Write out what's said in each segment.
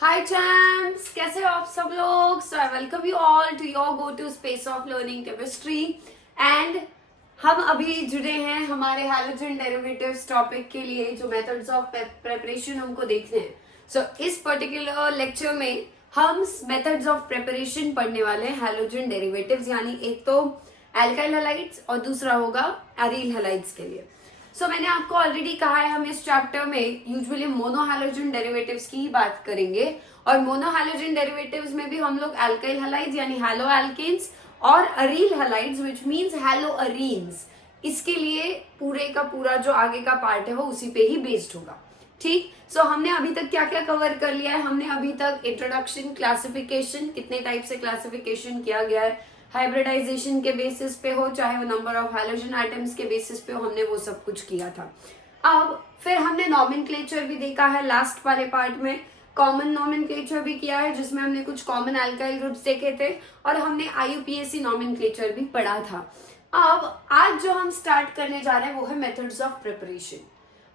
हाय champs, कैसे हो आप सब लोग। So I welcome you all to your go to space of learning chemistry. And हम अभी जुड़े हैं हमारे हैलोजन डेरिवेटिव्स टॉपिक के लिए, जो मेथड्स ऑफ प्रेपरेशन हमको देखने हैं। सो इस पर्टिकुलर लेक्चर में हम मेथड्स ऑफ प्रेपरेशन पढ़ने वाले हैं हैलोजन डेरिवेटिव्स, यानी एक तो एल्काइल हैलाइड्स और दूसरा होगा एरिल हैलाइड्स के लिए। सो मैंने आपको ऑलरेडी कहा है हम इस चैप्टर में यूजुअली मोनोहैलोजन डेरिवेटिव्स की ही बात करेंगे, और मोनोहैलोजन डेरिवेटिव्स में भी हम लोग एल्काइल हैलाइड्स यानी हैलो एल्केन्स और aryl halides which means haloarenes, इसके लिए पूरे का पूरा जो आगे का पार्ट है वो उसी पे ही बेस्ड होगा। ठीक, सो हमने अभी तक क्या क्या कवर कर लिया है। हमने अभी तक इंट्रोडक्शन, क्लासिफिकेशन, कितने टाइप से क्लासिफिकेशन किया गया है, हाइब्रिडाइजेशन के बेसिस पे हो चाहे वो नंबर ऑफ हैलोजन आइटम्स के बेसिस पे हो, हमने वो सब कुछ किया था। अब फिर हमने नॉमेनक्लेचर भी देखा है लास्ट वाले पार्ट में, कॉमन नॉमेनक्लेचर भी किया है जिसमें हमने कुछ कॉमन अल्काइल ग्रुप्स देखे थे, और हमने आईयूपीएसी नॉमेनक्लेचर भी पढ़ा था। अब आज जो हम स्टार्ट करने जा रहे हैं वो है मेथड्स ऑफ प्रिपरेशन।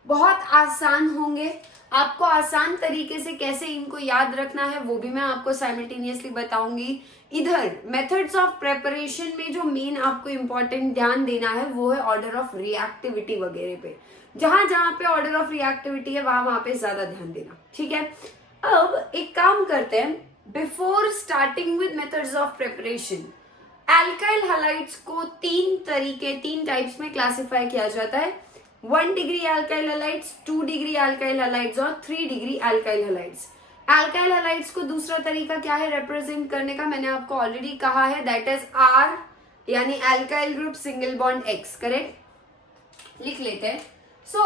बहुत आसान होंगे, आपको आसान तरीके से कैसे इनको याद रखना है वो भी मैं आपको साइमल्टेनियसली बताऊंगी। इधर मेथड्स ऑफ प्रेपरेशन में जो मेन आपको इंपॉर्टेंट ध्यान देना है वो है ऑर्डर ऑफ रिएक्टिविटी वगैरह पे। जहां जहां पे ऑर्डर ऑफ रिएक्टिविटी है वहां पे ज्यादा ध्यान देना, ठीक है। अब एक काम करते हैं, before starting with methods of preparation, alkyl halides को तीन टाइप्स में क्लासिफाई किया जाता है। 1 degree alkyl halides, 2 degree alkyl halides और 3 degree alkyl halides. Alkyl halides को दूसरा तरीका क्या है रिप्रेजेंट करने का, मैंने आपको ऑलरेडी कहा है, दैट इज आर यानी alkyl group single bond x. Correct, लिख लेते हैं। सो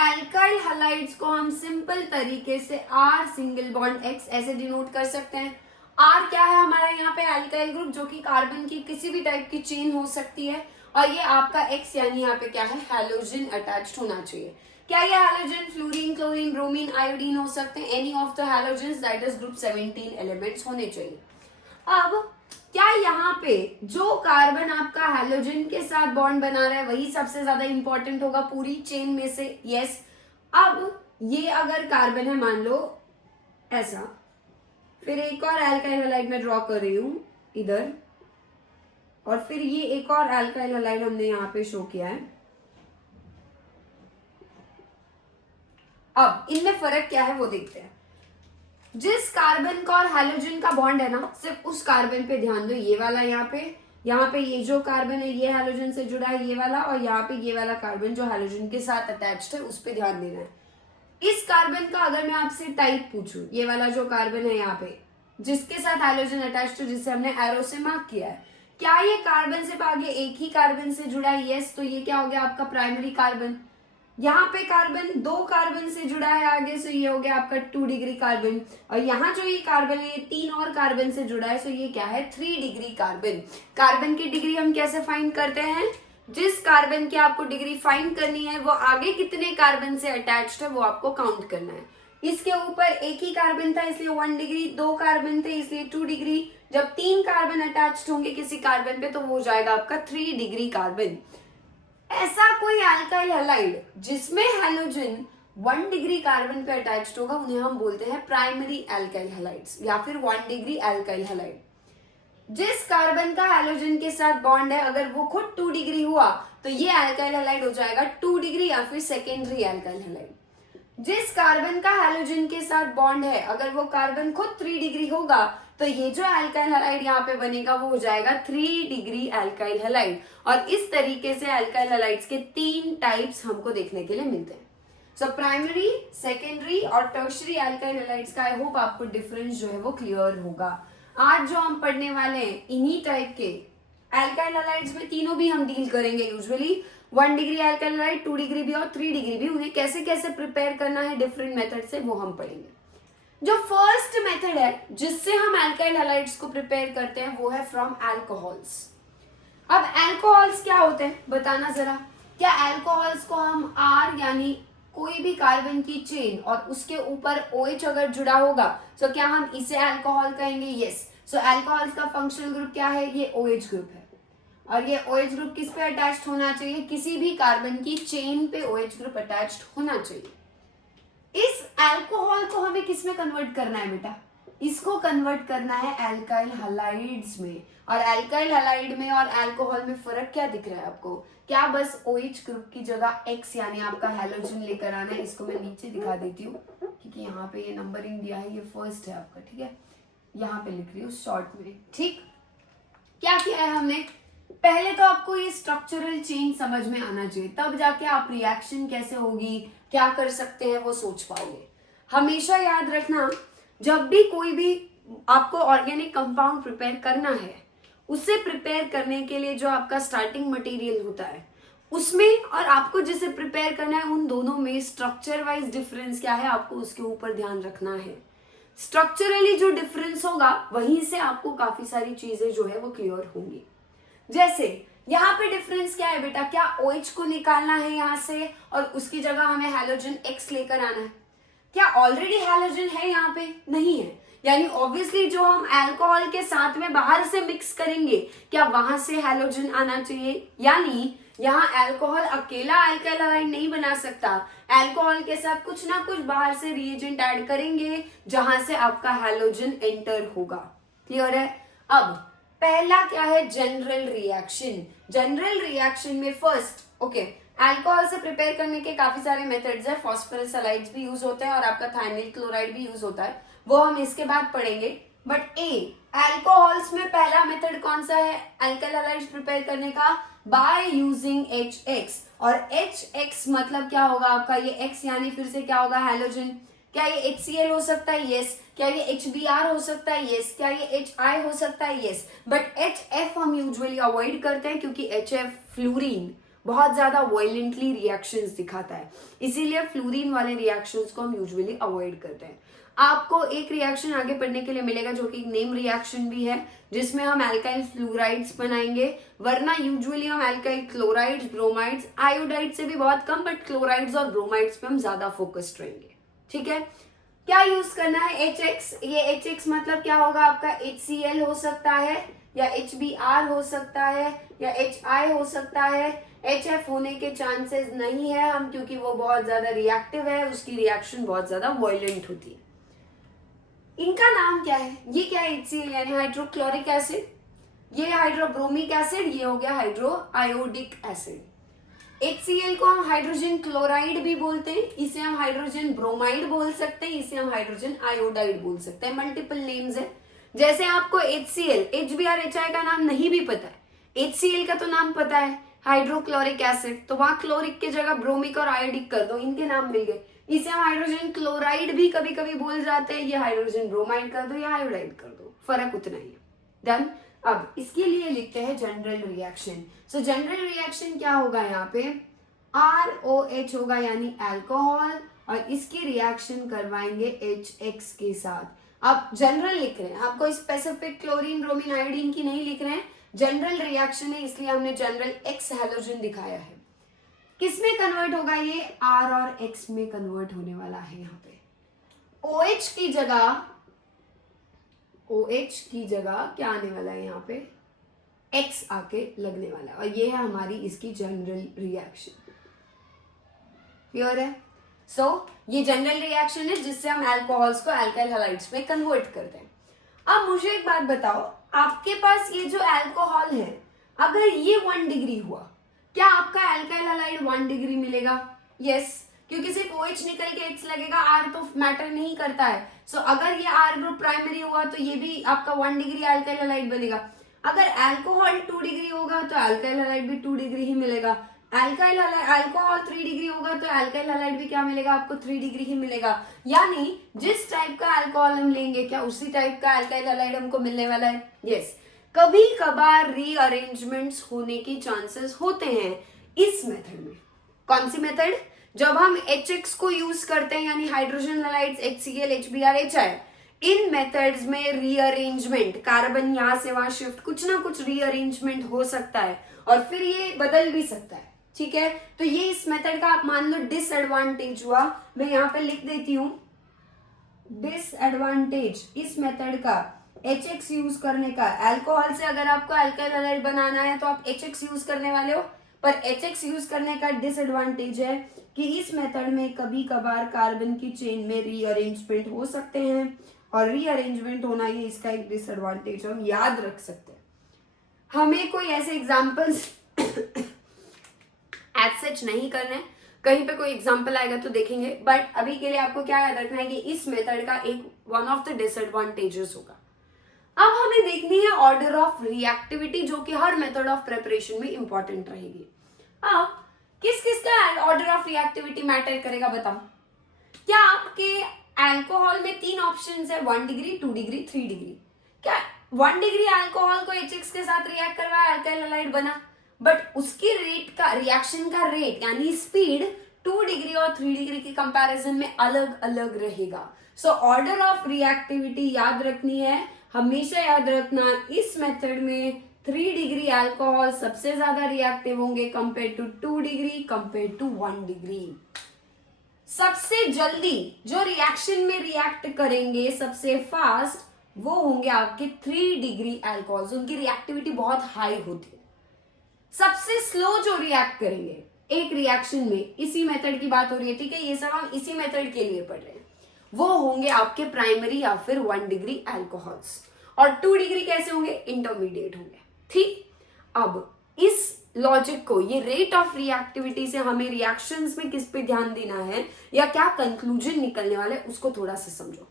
एल्काइल हैलाइड्स को हम सिंपल तरीके से आर सिंगल बॉन्ड एक्स ऐसे डिनोट कर सकते हैं। आर क्या है हमारे यहाँ पे एल्काइल ग्रुप, जो कि कार्बन की किसी भी टाइप की चेन हो सकती है, और ये आपका एक्स यानी यहाँ पे क्या है हैलोजन अटैच्ड होना चाहिए। क्या ये halogen fluorine, chlorine, bromine, iodine हो सकते हैं, any of the halogens, that is group 17 elements होने चाहिए। अब क्या यहाँ पे जो कार्बन आपका हैलोजन के साथ बॉन्ड बना रहा है वही सबसे ज्यादा इंपॉर्टेंट होगा पूरी चेन में से? यस। अब ये अगर कार्बन है मान लो ऐसा, फिर एक और एल्काइल हैलाइड में ड्रॉ कर रही हूं इधर, और फिर ये एक और एल्काइल हैलाइड हमने यहाँ पे शो किया है। अब इनमें फर्क क्या है वो देखते हैं। जिस कार्बन का और हैलोजन का बॉन्ड है ना, सिर्फ उस कार्बन पे ध्यान दो। ये वाला यहाँ पे ये जो कार्बन है ये हैलोजन से जुड़ा है ये वाला, और यहाँ पे ये वाला कार्बन जो हैलोजन के साथ अटैच्ड है उस पे ध्यान देना है। इस कार्बन का अगर मैं आपसे टाइप पूछूं, ये वाला जो कार्बन है यहाँ पे जिसके साथ हैलोजन अटैच्ड है, जिसे हमने एरो से मार्क किया है, क्या ये कार्बन सिर्फ आगे एक ही कार्बन से जुड़ा है? यस। तो ये क्या हो गया आपका प्राइमरी कार्बन। यहाँ पे कार्बन 2 कार्बन से जुड़ा है आगे, सो ये हो गया आपका 2 डिग्री कार्बन। और यहाँ जो ये कार्बन है ये 3 और कार्बन से जुड़ा है, सो ये क्या है 3 डिग्री कार्बन। कार्बन की डिग्री हम कैसे फाइंड करते हैं? जिस कार्बन की आपको डिग्री फाइंड करनी है वो आगे कितने कार्बन से अटैच्ड है वो आपको काउंट करना है। इसके ऊपर एक ही कार्बन था इसलिए 1 डिग्री, 2 कार्बन थे इसलिए 2 डिग्री। जब 3 कार्बन अटैच्ड होंगे किसी कार्बन पे तो वो हो जाएगा आपका 3 डिग्री कार्बन। ऐसा कोई एल्काइल हैलाइड जिसमें हैलोजन 1 डिग्री कार्बन पे अटैच्ड होगा उन्हें हम बोलते हैं प्राइमरी एल्काइल हैलाइड्स या फिर 1 डिग्री एल्काइल हैलाइड। जिस कार्बन का हैलोजन के साथ बॉन्ड है अगर वो खुद 2 डिग्री हुआ तो ये एल्काइल हैलाइड हो जाएगा 2 डिग्री या फिर सेकेंडरी एल्काइल हैलाइड। जिस कार्बन का हैलोजन के साथ बॉन्ड है अगर वो कार्बन खुद 3 डिग्री होगा तो ये जो एल्काइल हैलाइड यहाँ पे बनेगा वो हो जाएगा 3 डिग्री एल्काइल हैलाइड। और इस तरीके से एल्काइल हैलाइड्स के 3 टाइप्स हमको देखने के लिए मिलते हैं। सो प्राइमरी, सेकेंडरी और टर्शियरी एल्काइल हैलाइड्स का आई होप आपको डिफरेंस जो है वो क्लियर होगा। आज जो हम पढ़ने वाले हैं इन्हीं टाइप के एल्काइल हैलाइड्स में तीनों भी हम डील करेंगे। Usually 1 degree alkyl halide, 2 degree भी और 3 डिग्री भी, उन्हें कैसे कैसे प्रिपेयर करना है डिफरेंट मेथड से वो हम पढ़ेंगे। जो फर्स्ट मेथड है जिससे हम एल्काइल हैलाइड्स को प्रिपेयर करते हैं वो है फ्रॉम अल्कोहल्स। अब अल्कोहल्स क्या होते हैं बताना जरा। क्या अल्कोहल्स को हम आर यानी कोई भी कार्बन की चेन और उसके ऊपर OH अगर जुड़ा होगा तो क्या हम इसे अल्कोहल कहेंगे? यस। सो अल्कोहल्स का फंक्शनल ग्रुप क्या है? ये OH ग्रुप है। और ये OH ग्रुप किस पे अटैच्ड होना चाहिए? किसी भी कार्बन की चेन पे OH ग्रुप अटैच्ड होना चाहिए। इस अल्कोहल को हमें किस में कन्वर्ट करना है बेटा? इसको कन्वर्ट करना है अल्काइल हैलाइड्स में। और अल्काइल हैलाइड में और अल्कोहल में फर्क क्या दिख रहा है आपको? क्या बस OH ग्रुप की जगह X यानी आपका हैलोजन लेकर आना है। इसको मैं नीचे दिखा देती हूँ क्योंकि यहाँ पे ये नंबरिंग दिया है, ये फर्स्ट है आपका, ठीक है, यहाँ पे लिख रही हूँ शॉर्ट में। ठीक, क्या किया है हमने? पहले तो आपको ये स्ट्रक्चरल चेंज समझ में आना चाहिए, तब जाके आप रिएक्शन कैसे होगी, क्या कर सकते हैं वो सोच पाओगे। हमेशा याद रखना, जब भी कोई भी आपको ऑर्गेनिक कंपाउंड प्रिपेयर करना है, उसे प्रिपेयर करने के लिए जो आपका स्टार्टिंग मटेरियल होता है उसमें और आपको जिसे प्रिपेयर करना है, उन दोनों में स्ट्रक्चर वाइज डिफरेंस क्या है आपको उसके ऊपर ध्यान रखना है। स्ट्रक्चरली जो डिफरेंस होगा वहीं से आपको काफी सारी चीजें जो है वो क्लियर होंगी। जैसे यहाँ पे डिफरेंस क्या है बेटा? क्या OH को निकालना है यहाँ से और उसकी जगह हमें हैलोजन X लेकर आना है? क्या ऑलरेडी हैलोजन है यहाँ पे? नहीं है। यानी ऑब्वियसली जो हम अल्कोहल के साथ में बाहर से मिक्स करेंगे, क्या वहां से हैलोजन आना चाहिए? यानी यहाँ अल्कोहल अकेला अल्काइल हैलाइड नहीं बना सकता, अल्कोहल के साथ कुछ ना कुछ बाहर से रिएजेंट ऐड करेंगे जहां से आपका हैलोजन एंटर होगा। क्लियर है? अब पहला क्या है? General reaction. जनरल रिएक्शन में फर्स्ट अल्कोहल से प्रिपेयर करने के काफी सारे मेथड्स है, फॉस्फरस हैलाइड्स भी यूज होते हैं और आपका थायनिल क्लोराइड भी यूज होता है, वो हम इसके बाद पढ़ेंगे। बट अल्कोहल्स में पहला मेथड कौन सा है अल्काइल हैलाइड्स प्रिपेयर करने का? By using HX। और HX मतलब क्या होगा आपका? ये X यानी फिर से क्या होगा? हैलोजन। क्या ये HCl हो सकता है? यस। क्या ये HBr हो सकता है? यस। क्या ये HI हो सकता है? यस। बट HF हम यूजुअली अवॉइड करते हैं क्योंकि HF फ्लोरीन बहुत ज्यादा वायलेंटली रिएक्शंस दिखाता है, इसीलिए फ्लोरीन वाले रिएक्शंस को हम यूजुअली अवॉइड करते हैं। आपको एक रिएक्शन आगे पढ़ने के लिए मिलेगा जो कि नेम रिएक्शन भी है, जिसमें हम अल्काइल फ्लोराइड्स बनाएंगे, वरना यूजुअली हम अल्काइल क्लोराइड्स, ब्रोमाइड्स, आयोडाइड से भी बहुत कम, बट क्लोराइड्स और ब्रोमाइड्स पे हम ज्यादा फोकस्ड रहेंगे। ठीक है, क्या यूज करना है? HX। ये HX मतलब क्या होगा आपका? HCl हो सकता है या HBr हो सकता है या HI हो सकता है। HF होने के चांसेस नहीं है हम, क्योंकि वो बहुत ज्यादा रिएक्टिव है, उसकी रिएक्शन बहुत ज्यादा वायलेंट होती है। इनका नाम क्या है? ये क्या है? HCl यानी हाइड्रोक्लोरिक एसिड, ये हाइड्रोब्रोमिक एसिड, ये हो गया हाइड्रो आयोडिक एसिड। HCl को हम हाइड्रोजन क्लोराइड भी बोलते हैं, इसे हम हाइड्रोजन ब्रोमाइड बोल सकते हैं, इसे हम हाइड्रोजन आयोडाइड बोल सकते हैं, मल्टीपल नेम्स है। जैसे आपको HCl, HBr, HI का नाम नहीं भी पता है, HCl का तो नाम पता है हाइड्रोक्लोरिक एसिड, तो वहां क्लोरिक की जगह ब्रोमिक और आयोडिक कर दो, इनके नाम मिल गए। इसे हम हाइड्रोजन क्लोराइड भी कभी कभी बोल जाते हैं, ये हाइड्रोजन ब्रोमाइड कर दो या आयोडाइड कर दो, फर्क उतना ही है। डन। अब इसके लिए लिखते हैं जनरल रिएक्शन। सो जनरल रिएक्शन क्या होगा? यहाँ पे ROH होगा यानी अल्कोहल, और इसकी रिएक्शन करवाएंगे HX के साथ। अब जनरल लिख रहे हैं, आपको स्पेसिफिक क्लोरीन, ब्रोमीन, आयोडीन की नहीं लिख रहे हैं, जनरल रिएक्शन है इसलिए हमने जनरल X हैलोजन दिखाया है। किस में कन्वर्ट होगा? ये R और X में कन्वर्ट होने वाला है। यहाँ पे OH की जगह क्या आने वाला है? यहाँ पे X आके लगने वाला है, और ये है हमारी इसकी जनरल रिएक्शन। क्लियर है? सो ये जनरल रिएक्शन है जिससे हम अल्कोहल्स को अल्काइल हैलाइड्स में कन्वर्ट करते हैं। अब मुझे एक बात बताओ, आपके पास ये जो अल्कोहल है, अगर ये 1 डिग्री हुआ, क्या आपका अल्काइल हैलाइड 1 डिग्री मिलेगा? यस, क्योंकि सिर्फ OH निकल के X लगेगा, R तो मैटर नहीं करता है। सो अगर ये R ग्रुप प्राइमरी हुआ तो ये भी आपका 1 डिग्री अल्काइल हैलाइड बनेगा। अगर अल्कोहल 2 डिग्री होगा तो अल्काइल हैलाइड भी 2 डिग्री ही मिलेगा। अल्कोहल 3 डिग्री होगा तो अल्काइल हैलाइड भी क्या मिलेगा आपको? 3 डिग्री ही मिलेगा। यानी जिस टाइप का अल्कोहल हम लेंगे, क्या उसी टाइप का अल्काइल हैलाइड हमको मिलने वाला है? यस। कभी कभार रीअरेंजमेंट्स होने की चांसेस होते हैं इस मेथड में। कौन सी मेथड? जब हम HX को यूज करते हैं, यानी hydrogen halides HCl, HBr, HI, इन मेथड्स में रीअरेंजमेंट, कार्बन यहां से वहां शिफ्ट, कुछ ना कुछ रीअरेंजमेंट हो सकता है और फिर ये बदल भी सकता है। ठीक है, तो ये इस मेथड का आप मान लो डिसएडवांटेज हुआ। मैं यहाँ पे लिख देती हूं डिसएडवांटेज इस मेथड का, HX यूज करने का। अल्कोहल से अगर आपको अल्काइल हैलाइड बनाना है तो आप HX यूज करने वाले हो, पर HX यूज करने का डिसएडवांटेज है कि इस मेथड में कभी कभार कार्बन की चेन में रीअरेंजमेंट हो सकते हैं, और रीअरेंजमेंट होना ये इसका एक डिसएडवांटेज हम याद रख सकते हैं। हमें कोई ऐसे एग्जाम्पल्स एज सच नहीं करने, कहीं पे कोई एग्जाम्पल आएगा तो देखेंगे, बट अभी के लिए आपको क्या याद रखना है कि इस मेथड का एक वन ऑफ द डिसएडवांटेजेस होगा। अब हमें देखनी है ऑर्डर ऑफ रिएक्टिविटी, जो कि हर मेथड ऑफ प्रिपरेशन में इंपॉर्टेंट रहेगी। अब किस किस का ऑर्डर ऑफ रिएक्टिविटी मैटर करेगा बताओ? क्या आपके अल्कोहल में 3 ऑप्शंस है, 1 डिग्री, 2 डिग्री, 3 डिग्री। क्या 1 डिग्री अल्कोहल को HX के साथ रिएक्ट कर रहा है, अल्काइल हैलाइड बना, बट उसकी रेट का, रिएक्शन का रेट यानी स्पीड 2 डिग्री और 3 डिग्री के कंपैरिजन में अलग अलग रहेगा। सो ऑर्डर ऑफ रिएक्टिविटी याद रखनी है, हमेशा याद रखना। इस मेथड में 3 डिग्री अल्कोहल सबसे ज्यादा रिएक्टिव होंगे compare to 2 degree, compare to 1 degree. सबसे जल्दी जो रिएक्शन में रिएक्ट करेंगे सबसे फास्ट, वो होंगे आपके 3 डिग्री अल्कोहल्स, उनकी रिएक्टिविटी बहुत हाई होती है। सबसे स्लो जो रिएक्ट करेंगे एक रिएक्शन में, इसी मेथड की बात हो रही है, ठीक है, ये सब हम इसी मेथड के लिए पढ़ रहे हैं, वो होंगे आपके प्राइमरी या फिर 1 डिग्री अल्कोहल्स। और 2 डिग्री कैसे होंगे? इंटरमीडिएट होंगे। ठीक, अब इस लॉजिक को, ये रेट ऑफ रिएक्टिविटी से हमें रिएक्शंस में किस पे ध्यान देना है या क्या कंक्लूजन निकलने वाला है उसको थोड़ा सा समझो।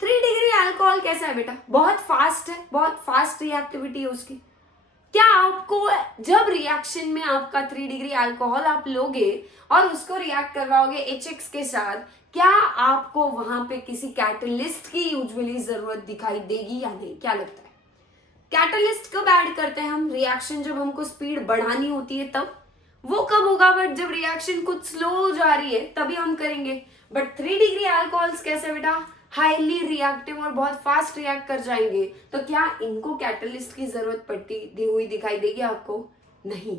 3 डिग्री अल्कोहल कैसा है बेटा? बहुत फास्ट है, बहुत फास्ट रिएक्टिविटी है उसकी। क्या आपको जब रिएक्शन में आपका 3 डिग्री अल्कोहल आप लोगे और उसको रिएक्ट करवाओगे HX के साथ, क्या आपको वहां पे किसी कैटलिस्ट की यूजुअली जरूरत दिखाई देगी या नहीं? क्या लगता है? कैटलिस्ट कब ऐड करते हैं हम? रिएक्शन जब हमको स्पीड बढ़ानी होती है तब। वो कब होगा? बट जब रिएक्शन कुछ स्लो हो जा रही है तभी हम करेंगे। बट 3 डिग्री अल्कोहल्स कैसे बेटा? हाईली रिएक्टिव और बहुत फास्ट रिएक्ट कर जाएंगे, तो क्या इनको कैटलिस्ट की जरूरत पड़ती हुई दिखाई देगी आपको? नहीं।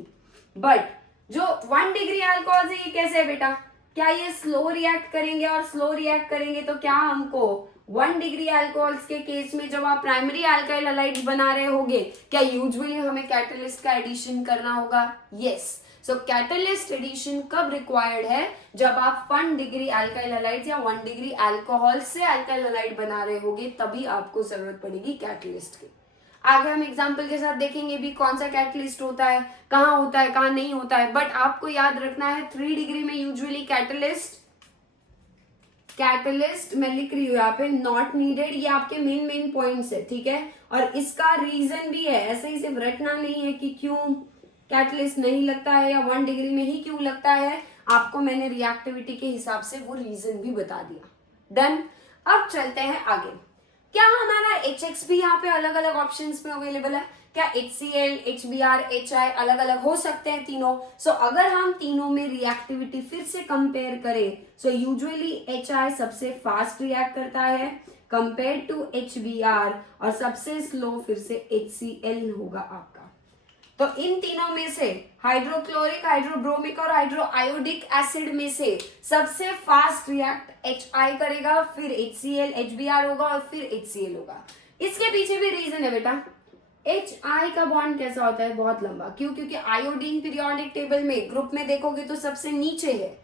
बट जो 1 डिग्री अल्कोहल है, ये कैसे है बेटा? क्या ये स्लो रिएक्ट करेंगे? और स्लो रिएक्ट करेंगे तो क्या हमको 1 डिग्री अल्कोहल्स के केस में जब आप प्राइमरी अल्काइल हैलाइड्स बना रहे होगे, क्या यूजुअली हमें कैटलिस्ट का एडिशन करना होगा? यस। सो कैटलिस्ट एडिशन कब रिक्वायर्ड है? जब आप 1 डिग्री अल्काइल हैलाइड्स या 1 डिग्री अल्कोहल से अल्काइल हैलाइड बना रहे होगे, तभी आपको जरूरत पड़ेगी कैटलिस्ट की। आगे हम एग्जाम्पल के साथ देखेंगे भी कौन सा कैटलिस्ट होता है, कहाँ होता है, कहाँ नहीं होता है। बट आपको याद रखना है 3 डिग्री में यूजुअली कैटलिस्ट मैं लिख रही हूँ यहाँ पे, नॉट नीडेड। ये आपके मेन पॉइंट्स है, ठीक है। और इसका रीजन भी है, ऐसे ही सिर्फ रटना नहीं है कि क्यों कैटलिस्ट नहीं लगता है या 1 डिग्री में ही क्यों लगता है। आपको मैंने रिएक्टिविटी के हिसाब से वो रीजन भी बता दिया। डन। अब चलते हैं आगे। क्या हमारा HX भी यहाँ पे अलग अलग ऑप्शंस में अवेलेबल है? क्या HCl, HBr, HI अलग अलग हो सकते हैं तीनों? सो अगर हम तीनों में रिएक्टिविटी फिर से कंपेयर करें, सो यूजुअली HI सबसे फास्ट रिएक्ट करता है कंपेयर टू HBr, और सबसे स्लो फिर से HCl होगा आपका। तो इन तीनों में से हाइड्रोक्लोरिक, हाइड्रोब्रोमिक और हाइड्रोआयोडिक एसिड में से सबसे फास्ट रिएक्ट HI करेगा, फिर HCl, HBr होगा और फिर HCl होगा। इसके पीछे भी रीजन है बेटा। HI का बॉन्ड कैसा होता है? बहुत लंबा। क्यों? क्योंकि आयोडीन पीरियोडिक टेबल में ग्रुप में देखोगे तो सबसे नीचे है,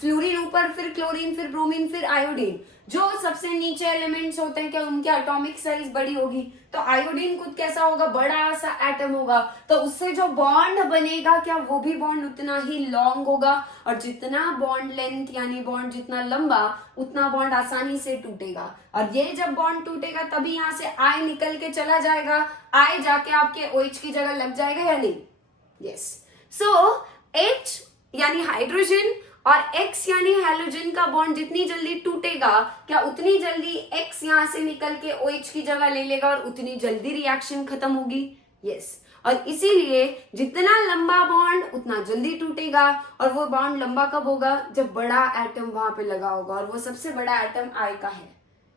फ्लोरीन ऊपर, फिर क्लोरीन, फिर ब्रोमीन, फिर आयोडीन। जो सबसे नीचे एलिमेंट्स होते हैं क्या उनकी एटॉमिक साइज बड़ी होगी? तो आयोडीन खुद कैसा होगा? बड़ा सा एटम होगा, तो उससे जो बॉन्ड बनेगा क्या वो भी बॉन्ड उतना ही लॉन्ग होगा, और जितना बॉन्ड लेंथ यानी बॉन्ड जितना लंबा उतना बॉन्ड आसानी से टूटेगा। और ये जब बॉन्ड टूटेगा तभी यहाँ से I निकल के चला जाएगा, I जाके आपके OH की जगह लग जाएगा या नहीं? यस। सो H यानी हाइड्रोजन और X यानी हैलोजन का बॉन्ड जितनी जल्दी टूटेगा, क्या उतनी जल्दी X यहाँ से निकल के OH की जगह ले लेगा और उतनी जल्दी रिएक्शन खत्म होगी? यस। और इसीलिए जितना लंबा बॉन्ड उतना जल्दी टूटेगा, और वो बॉन्ड लंबा कब होगा? जब बड़ा एटम वहां पे लगा होगा, और वो सबसे बड़ा एटम I का है,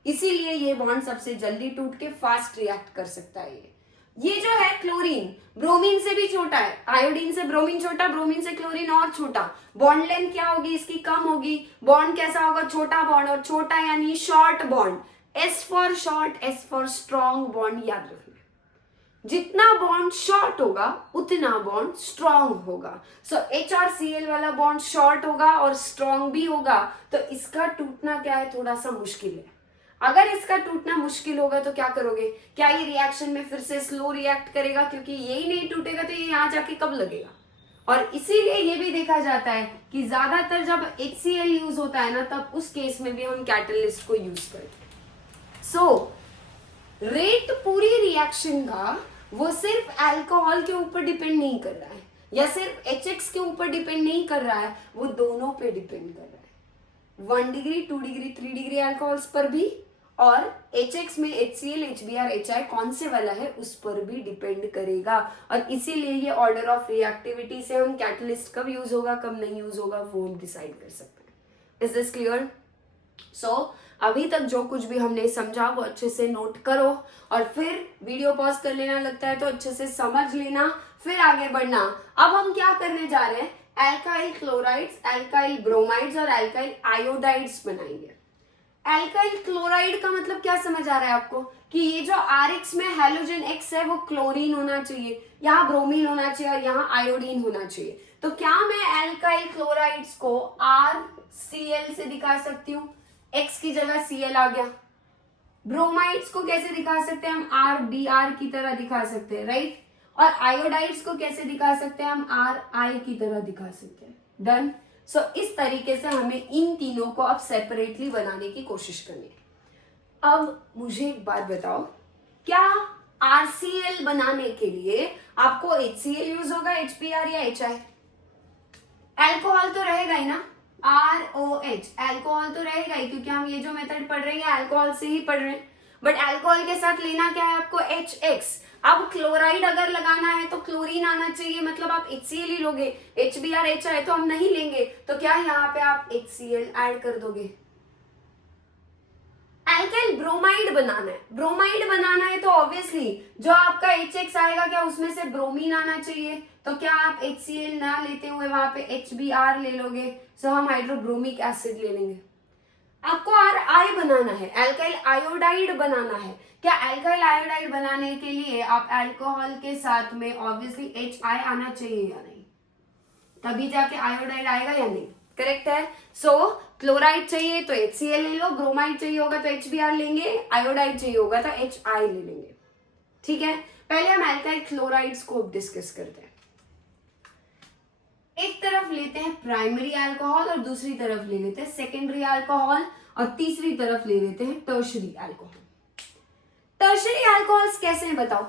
इसीलिए ये बॉन्ड सबसे जल्दी टूट के फास्ट रिएक्ट कर सकता है। ये जो है क्लोरीन, ब्रोमीन से भी छोटा है, आयोडीन से ब्रोमीन छोटा, ब्रोमीन से क्लोरीन और छोटा। बॉन्ड लेंथ क्या होगी इसकी? कम होगी। बॉन्ड कैसा होगा? छोटा बॉन्ड, और छोटा यानी short bond. S for short, S for strong bond याद रखना। जितना बॉन्ड शॉर्ट होगा उतना बॉन्ड स्ट्रॉन्ग होगा। सो H और Cl वाला बॉन्ड शॉर्ट होगा और स्ट्रॉन्ग भी होगा, तो इसका टूटना क्या है, थोड़ा सा मुश्किल है। अगर इसका टूटना मुश्किल होगा तो क्या करोगे, क्या ये रिएक्शन में फिर से स्लो रिएक्ट करेगा, क्योंकि यही नहीं टूटेगा तो ये यहाँ जाके कब लगेगा। और इसीलिए ये भी देखा जाता है कि ज्यादातर जब HCl यूज होता है ना, तब उस केस में भी हम कैटलिस्ट को यूज करते हैं। सो रेट पूरी रिएक्शन का वो सिर्फ अल्कोहल के ऊपर डिपेंड नहीं कर रहा है, या सिर्फ HX के ऊपर डिपेंड नहीं कर रहा है, वो दोनों पे डिपेंड कर रहा है। 1 डिग्री, 2 डिग्री, 3 डिग्री अल्कोहल्स पर भी, और HX में HCl, HBr, HI कौन से वाला है उस पर भी डिपेंड करेगा। और इसीलिए ये ऑर्डर ऑफ रिएक्टिविटी से हम कैटलिस्ट कब यूज होगा कब नहीं यूज होगा वो हम डिसाइड कर सकते हैं। Is this clear? सो अभी तक जो कुछ भी हमने समझा वो अच्छे से नोट करो, और फिर वीडियो पॉज कर लेना लगता है तो अच्छे से समझ लेना, फिर आगे बढ़ना। अब हम क्या करने जा रहे हैं, एल्काइल क्लोराइड्स, एल्काइल ब्रोमाइड्स और एल्काइल आयोडाइड्स बनाएंगे। एल्काइल क्लोराइड का मतलब क्या समझ आ रहा है आपको, कि ये जो RX में हैलोजन X है वो क्लोरीन होना चाहिए, यहाँ ब्रोमीन होना चाहिए और यहाँ आयोडीन होना चाहिए। तो क्या मैं एल्काइल क्लोराइड्स को RCl से दिखा सकती हूँ, X की जगह Cl आ गया। ब्रोमाइड्स को कैसे दिखा सकते हैं, हम RBr की तरह दिखा सकते हैं, राइट। और आयोडाइड्स को कैसे दिखा सकते हैं, हम RI की तरह दिखा सकते हैं। डन। सो इस तरीके से हमें इन तीनों को अब सेपरेटली बनाने की कोशिश करनी है। अब मुझे एक बात बताओ, क्या RCl बनाने के लिए आपको HCl यूज होगा, HBr या HI? अल्कोहल तो रहेगा ही ना, ROH, अल्कोहल तो रहेगा ही, क्योंकि हम ये जो मेथड पढ़ रहे हैं अल्कोहल से ही पढ़ रहे हैं। बट अल्कोहल के साथ लेना क्या है आपको, HX। अब क्लोराइड अगर लगाना है तो क्लोरीन आना चाहिए, मतलब आप HCl ही लोगे। HBr, HI तो हम नहीं लेंगे, तो क्या यहाँ पे आप HCl ऐड कर दोगे। एल्काइल ब्रोमाइड बनाना है, ब्रोमाइड बनाना है तो ऑब्वियसली जो आपका HX आएगा क्या उसमें से ब्रोमीन आना चाहिए, तो क्या आप HCl ना लेते हुए वहां पे HBr ले लोगे, सो हम हाइड्रोब्रोमिक एसिड ले लेंगे। आपको RI बनाना है, एल्काइल आयोडाइड बनाना है। क्या एल्काइल आयोडाइड बनाने के लिए आप अल्कोहल के साथ में ऑब्वियसली HI आना चाहिए या नहीं, तभी जाके आयोडाइड आएगा या नहीं, करेक्ट है। सो क्लोराइड चाहिए तो HCl ले लो, ब्रोमाइड चाहिए होगा तो HBr लेंगे, आयोडाइड चाहिए होगा तो HI ले लेंगे। ठीक है, पहले हम एल्काइल क्लोराइड्स को डिस्कस करते हैं। एक तरफ लेते हैं प्राइमरी अल्कोहल और दूसरी तरफ ले लेते हैं सेकेंडरी अल्कोहल, और तीसरी तरफ ले लेते हैं टर्शरी अल्कोहल। टर्शरी अल्कोहल्स कैसे हैं बताओ।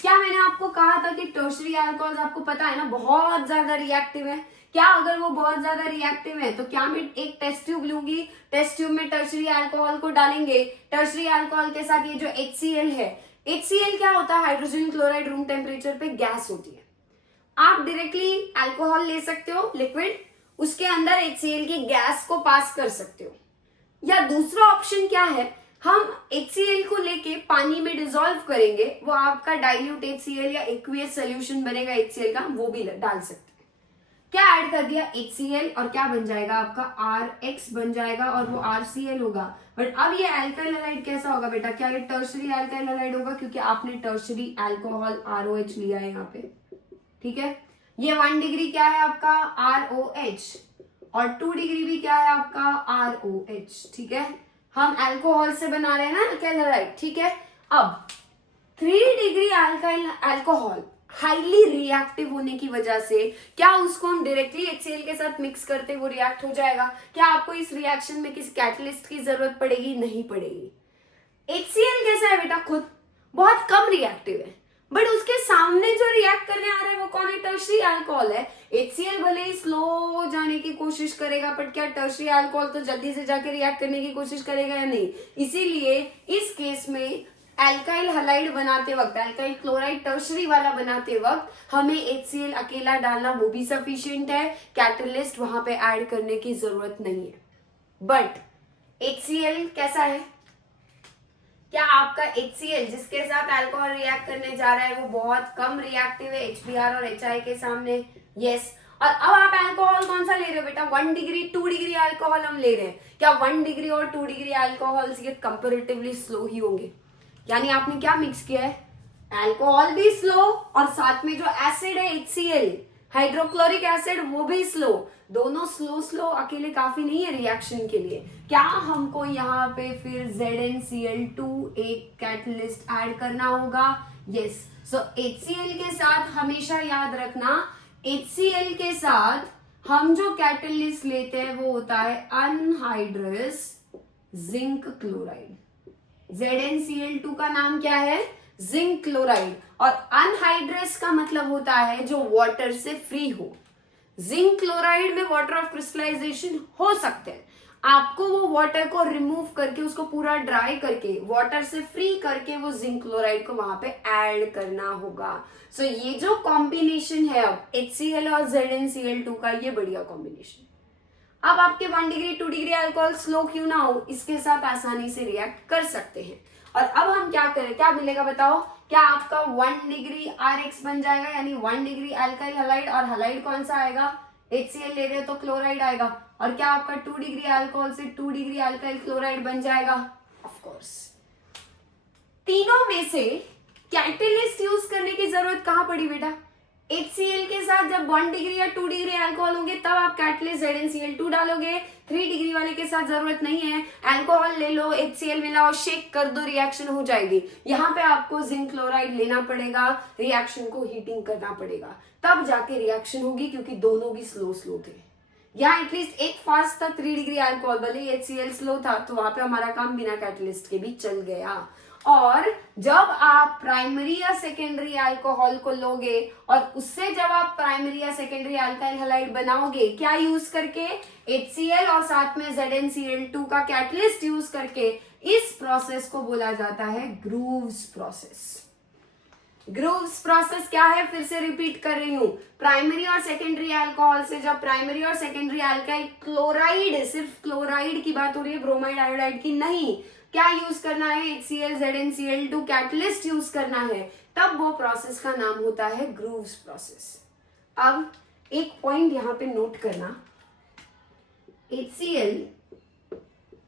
क्या मैंने आपको कहा था कि टर्शरी अल्कोहल्स आपको पता है ना बहुत ज्यादा रिएक्टिव है। क्या अगर वो बहुत ज्यादा रिएक्टिव है तो क्या मैं एक टेस्ट ट्यूब लूंगी, टेस्ट ट्यूब में टर्शरी अल्कोहल को डालेंगे, टर्शरी अल्कोहल के साथ ये जो HCl है, HCl क्या होता है, हाइड्रोजन क्लोराइड रूम टेम्परेचर पे गैस होती है। आप डायरेक्टली अल्कोहल ले सकते हो लिक्विड, उसके अंदर HCl की गैस को पास कर सकते हो, या दूसरा ऑप्शन क्या है, हम HCl को लेके पानी में डिसॉल्व करेंगे, वो आपका डाइल्यूट HCl या एक्वियस सोल्यूशन बनेगा HCl का, वो भी डाल सकते हैं। क्या ऐड कर दिया HCl, और क्या बन जाएगा आपका RX बन जाएगा, और वो RCl होगा। बट अब ये अल्काइल हैलाइड कैसा होगा बेटा, क्या ये टर्शरी अल्काइल हैलाइड होगा, क्योंकि आपने टर्शरी अल्कोहल ROH लिया है यहाँ पे। ठीक है, ये 1 डिग्री क्या है आपका ROH, और 2 डिग्री भी क्या है आपका ROH। ठीक है, हम अल्कोहल से बना रहे हैं ना अल्काइल हैलाइड। ठीक है, अब 3 degree alkyl alcohol highly reactive होने की वजह से क्या उसको हम डायरेक्टली HCl के साथ मिक्स करते वो रिएक्ट हो जाएगा, क्या आपको इस रिएक्शन में किसी कैटलिस्ट की जरूरत पड़ेगी, नहीं पड़ेगी। HCl कैसा है बेटा, खुद बहुत कम रिएक्टिव है, बट उसके सामने जो रिएक्ट करने आ रहा है वो कौन है, टर्शरी अल्कोहल है। HCl भले ही स्लो जाने की कोशिश करेगा, बट क्या टर्शरी अल्कोहल तो जल्दी से जाके रिएक्ट करने की कोशिश करेगा या नहीं। इसीलिए इस केस में अल्काइल हैलाइड बनाते वक्त, अल्काइल क्लोराइड टर्शरी वाला बनाते वक्त हमें HCl अकेला डालना वो भी सफिशिएंट है, कैटलिस्ट वहां पे ऐड करने की जरूरत नहीं है। बट HCl कैसा है, क्या आपका HCl जिसके साथ अल्कोहल रिएक्ट करने जा रहा है वो बहुत कम रिएक्टिव है HBr और HI के सामने, यस। और अब आप अल्कोहल कौन सा ले रहे हो बेटा, 1 डिग्री 2 डिग्री अल्कोहल हम ले रहे हैं। क्या 1 डिग्री और 2 डिग्री अल्कोहल ये कंपेरेटिवली स्लो ही होंगे, यानी आपने क्या मिक्स किया है, अल्कोहल भी स्लो और साथ में जो एसिड है HCl हाइड्रोक्लोरिक एसिड वो भी स्लो, दोनों स्लो स्लो अकेले काफी नहीं है रिएक्शन के लिए। क्या हमको यहाँ पे फिर ZnCl2 एक कैटलिस्ट ऐड करना होगा? यस। सो HCl के साथ हमेशा याद रखना, HCl के साथ हम जो कैटलिस्ट लेते हैं वो होता है अनहाइड्रस जिंक क्लोराइड। ZnCl2 का नाम क्या है? Zinc chloride. और अनहाइड्रस का मतलब होता है जो वाटर से फ्री हो। जिंक क्लोराइड में वाटर ऑफ क्रिस्टलाइजेशन हो सकते हैं, आपको वो वाटर को रिमूव करके उसको पूरा ड्राई करके वाटर से फ्री करके वो जिंक क्लोराइड को वहां पे ऐड करना होगा। सो ये जो कॉम्बिनेशन है अब HCl और ZnCl2 का, ये बढ़िया कॉम्बिनेशन। अब आपके 1 डिग्री 2 डिग्री अल्कोहल स्लो क्यों ना हो, इसके साथ आसानी से रिएक्ट कर सकते हैं। और अब हम क्या करें, क्या मिलेगा बताओ? क्या आपका 1 डिग्री RX बन जाएगा, यानी 1 डिग्री अल्काइल हलाइड, और हलाइड कौन सा आएगा? HCl ले रहे हो तो क्लोराइड आएगा। और क्या आपका 2 डिग्री अल्कोहल से 2 डिग्री अल्काइल क्लोराइड बन जाएगा? Of course. तीनों में से कैटलिस्ट यूज करने की जरूरत कहां पड़ी बेटा? HCl के साथ जब 1 डिग्री या 2 डिग्री अल्कोहल होंगे तब आप कैटलिस्ट ZnCl2 डालोगे। 3 डिग्री वाले के साथ जरूरत नहीं है, अल्कोहल ले लो, HCl मिलाओ, शेक कर दो, रिएक्शन हो जाएगी। यहाँ पे आपको जिंक क्लोराइड लेना पड़ेगा, रिएक्शन को हीटिंग करना पड़ेगा, तब जाके रिएक्शन होगी, क्योंकि दोनों भी स्लो स्लो थे। यहाँ एटलीस्ट एक फास्ट था 3 डिग्री अल्कोहल, भले HCl स्लो था, तो वहां पे हमारा काम बिना कैटलिस्ट के भी चल गया। और जब आप प्राइमरी या सेकेंडरी अल्कोहल को लोगे और उससे जब आप प्राइमरी या सेकेंडरी अल्काइल हलाइड बनाओगे, क्या यूज करके? HCl और साथ में ZnCl2 का कैटलिस्ट यूज करके, इस प्रोसेस को बोला जाता है ग्रूव्स प्रोसेस। ग्रूव्स प्रोसेस क्या है? फिर से रिपीट कर रही हूं, प्राइमरी और सेकेंडरी अल्कोहल से जब प्राइमरी और सेकेंडरी अल्काइल क्लोराइड, सिर्फ क्लोराइड की बात हो रही है, ब्रोमाइड आयोडाइड की नहीं, क्या यूज करना है? HCl ZnCl2 कैटलिस्ट यूज करना है, तब वो प्रोसेस का नाम होता है ग्रूव्स प्रोसेस। अब एक पॉइंट यहां पे नोट करना, HCl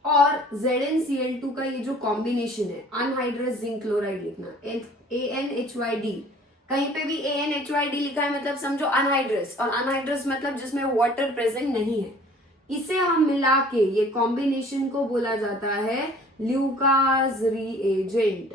और ZnCl2 का ये जो कॉम्बिनेशन है, अनहाइड्रस जिंक क्लोराइड लिखना, AnHYD, कहीं पे भी AnHYD लिखा है मतलब समझो अनहाइड्रस, और अनहाइड्रस मतलब जिसमें वाटर प्रेजेंट नहीं है। इसे हम मिला के ये कॉम्बिनेशन को बोला जाता है ल्यूकास रिएजेंट।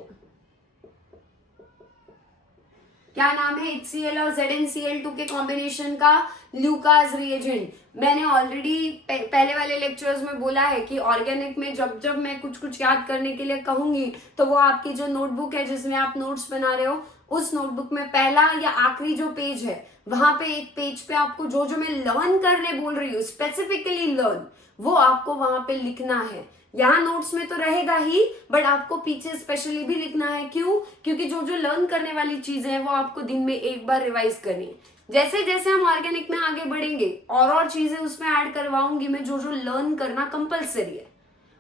क्या नाम है HCl और ZnCl2 के कॉम्बिनेशन का? Lucas reagent. मैंने ऑलरेडी पहले वाले लेक्चर्स में बोला है कि ऑर्गेनिक में जब जब मैं कुछ कुछ याद करने के लिए कहूंगी, तो वो आपकी जो नोटबुक है जिसमें आप नोट्स बना रहे हो, उस नोटबुक में पहला या आखिरी जो पेज है, वहां पे एक पेज पे आपको जो जो मैं लर्न करने बोल रही हूँ, स्पेसिफिकली लर्न, वो आपको वहां पे लिखना है। यहाँ नोट्स में तो रहेगा ही, बट आपको पीछे स्पेशली भी लिखना है। क्यों? क्योंकि जो जो लर्न करने वाली चीजें हैं वो आपको दिन में एक बार रिवाइज करनी है। जैसे जैसे हम ऑर्गेनिक में आगे बढ़ेंगे और चीजें उसमें ऐड करवाऊंगी मैं, जो जो लर्न करना कंपलसरी है,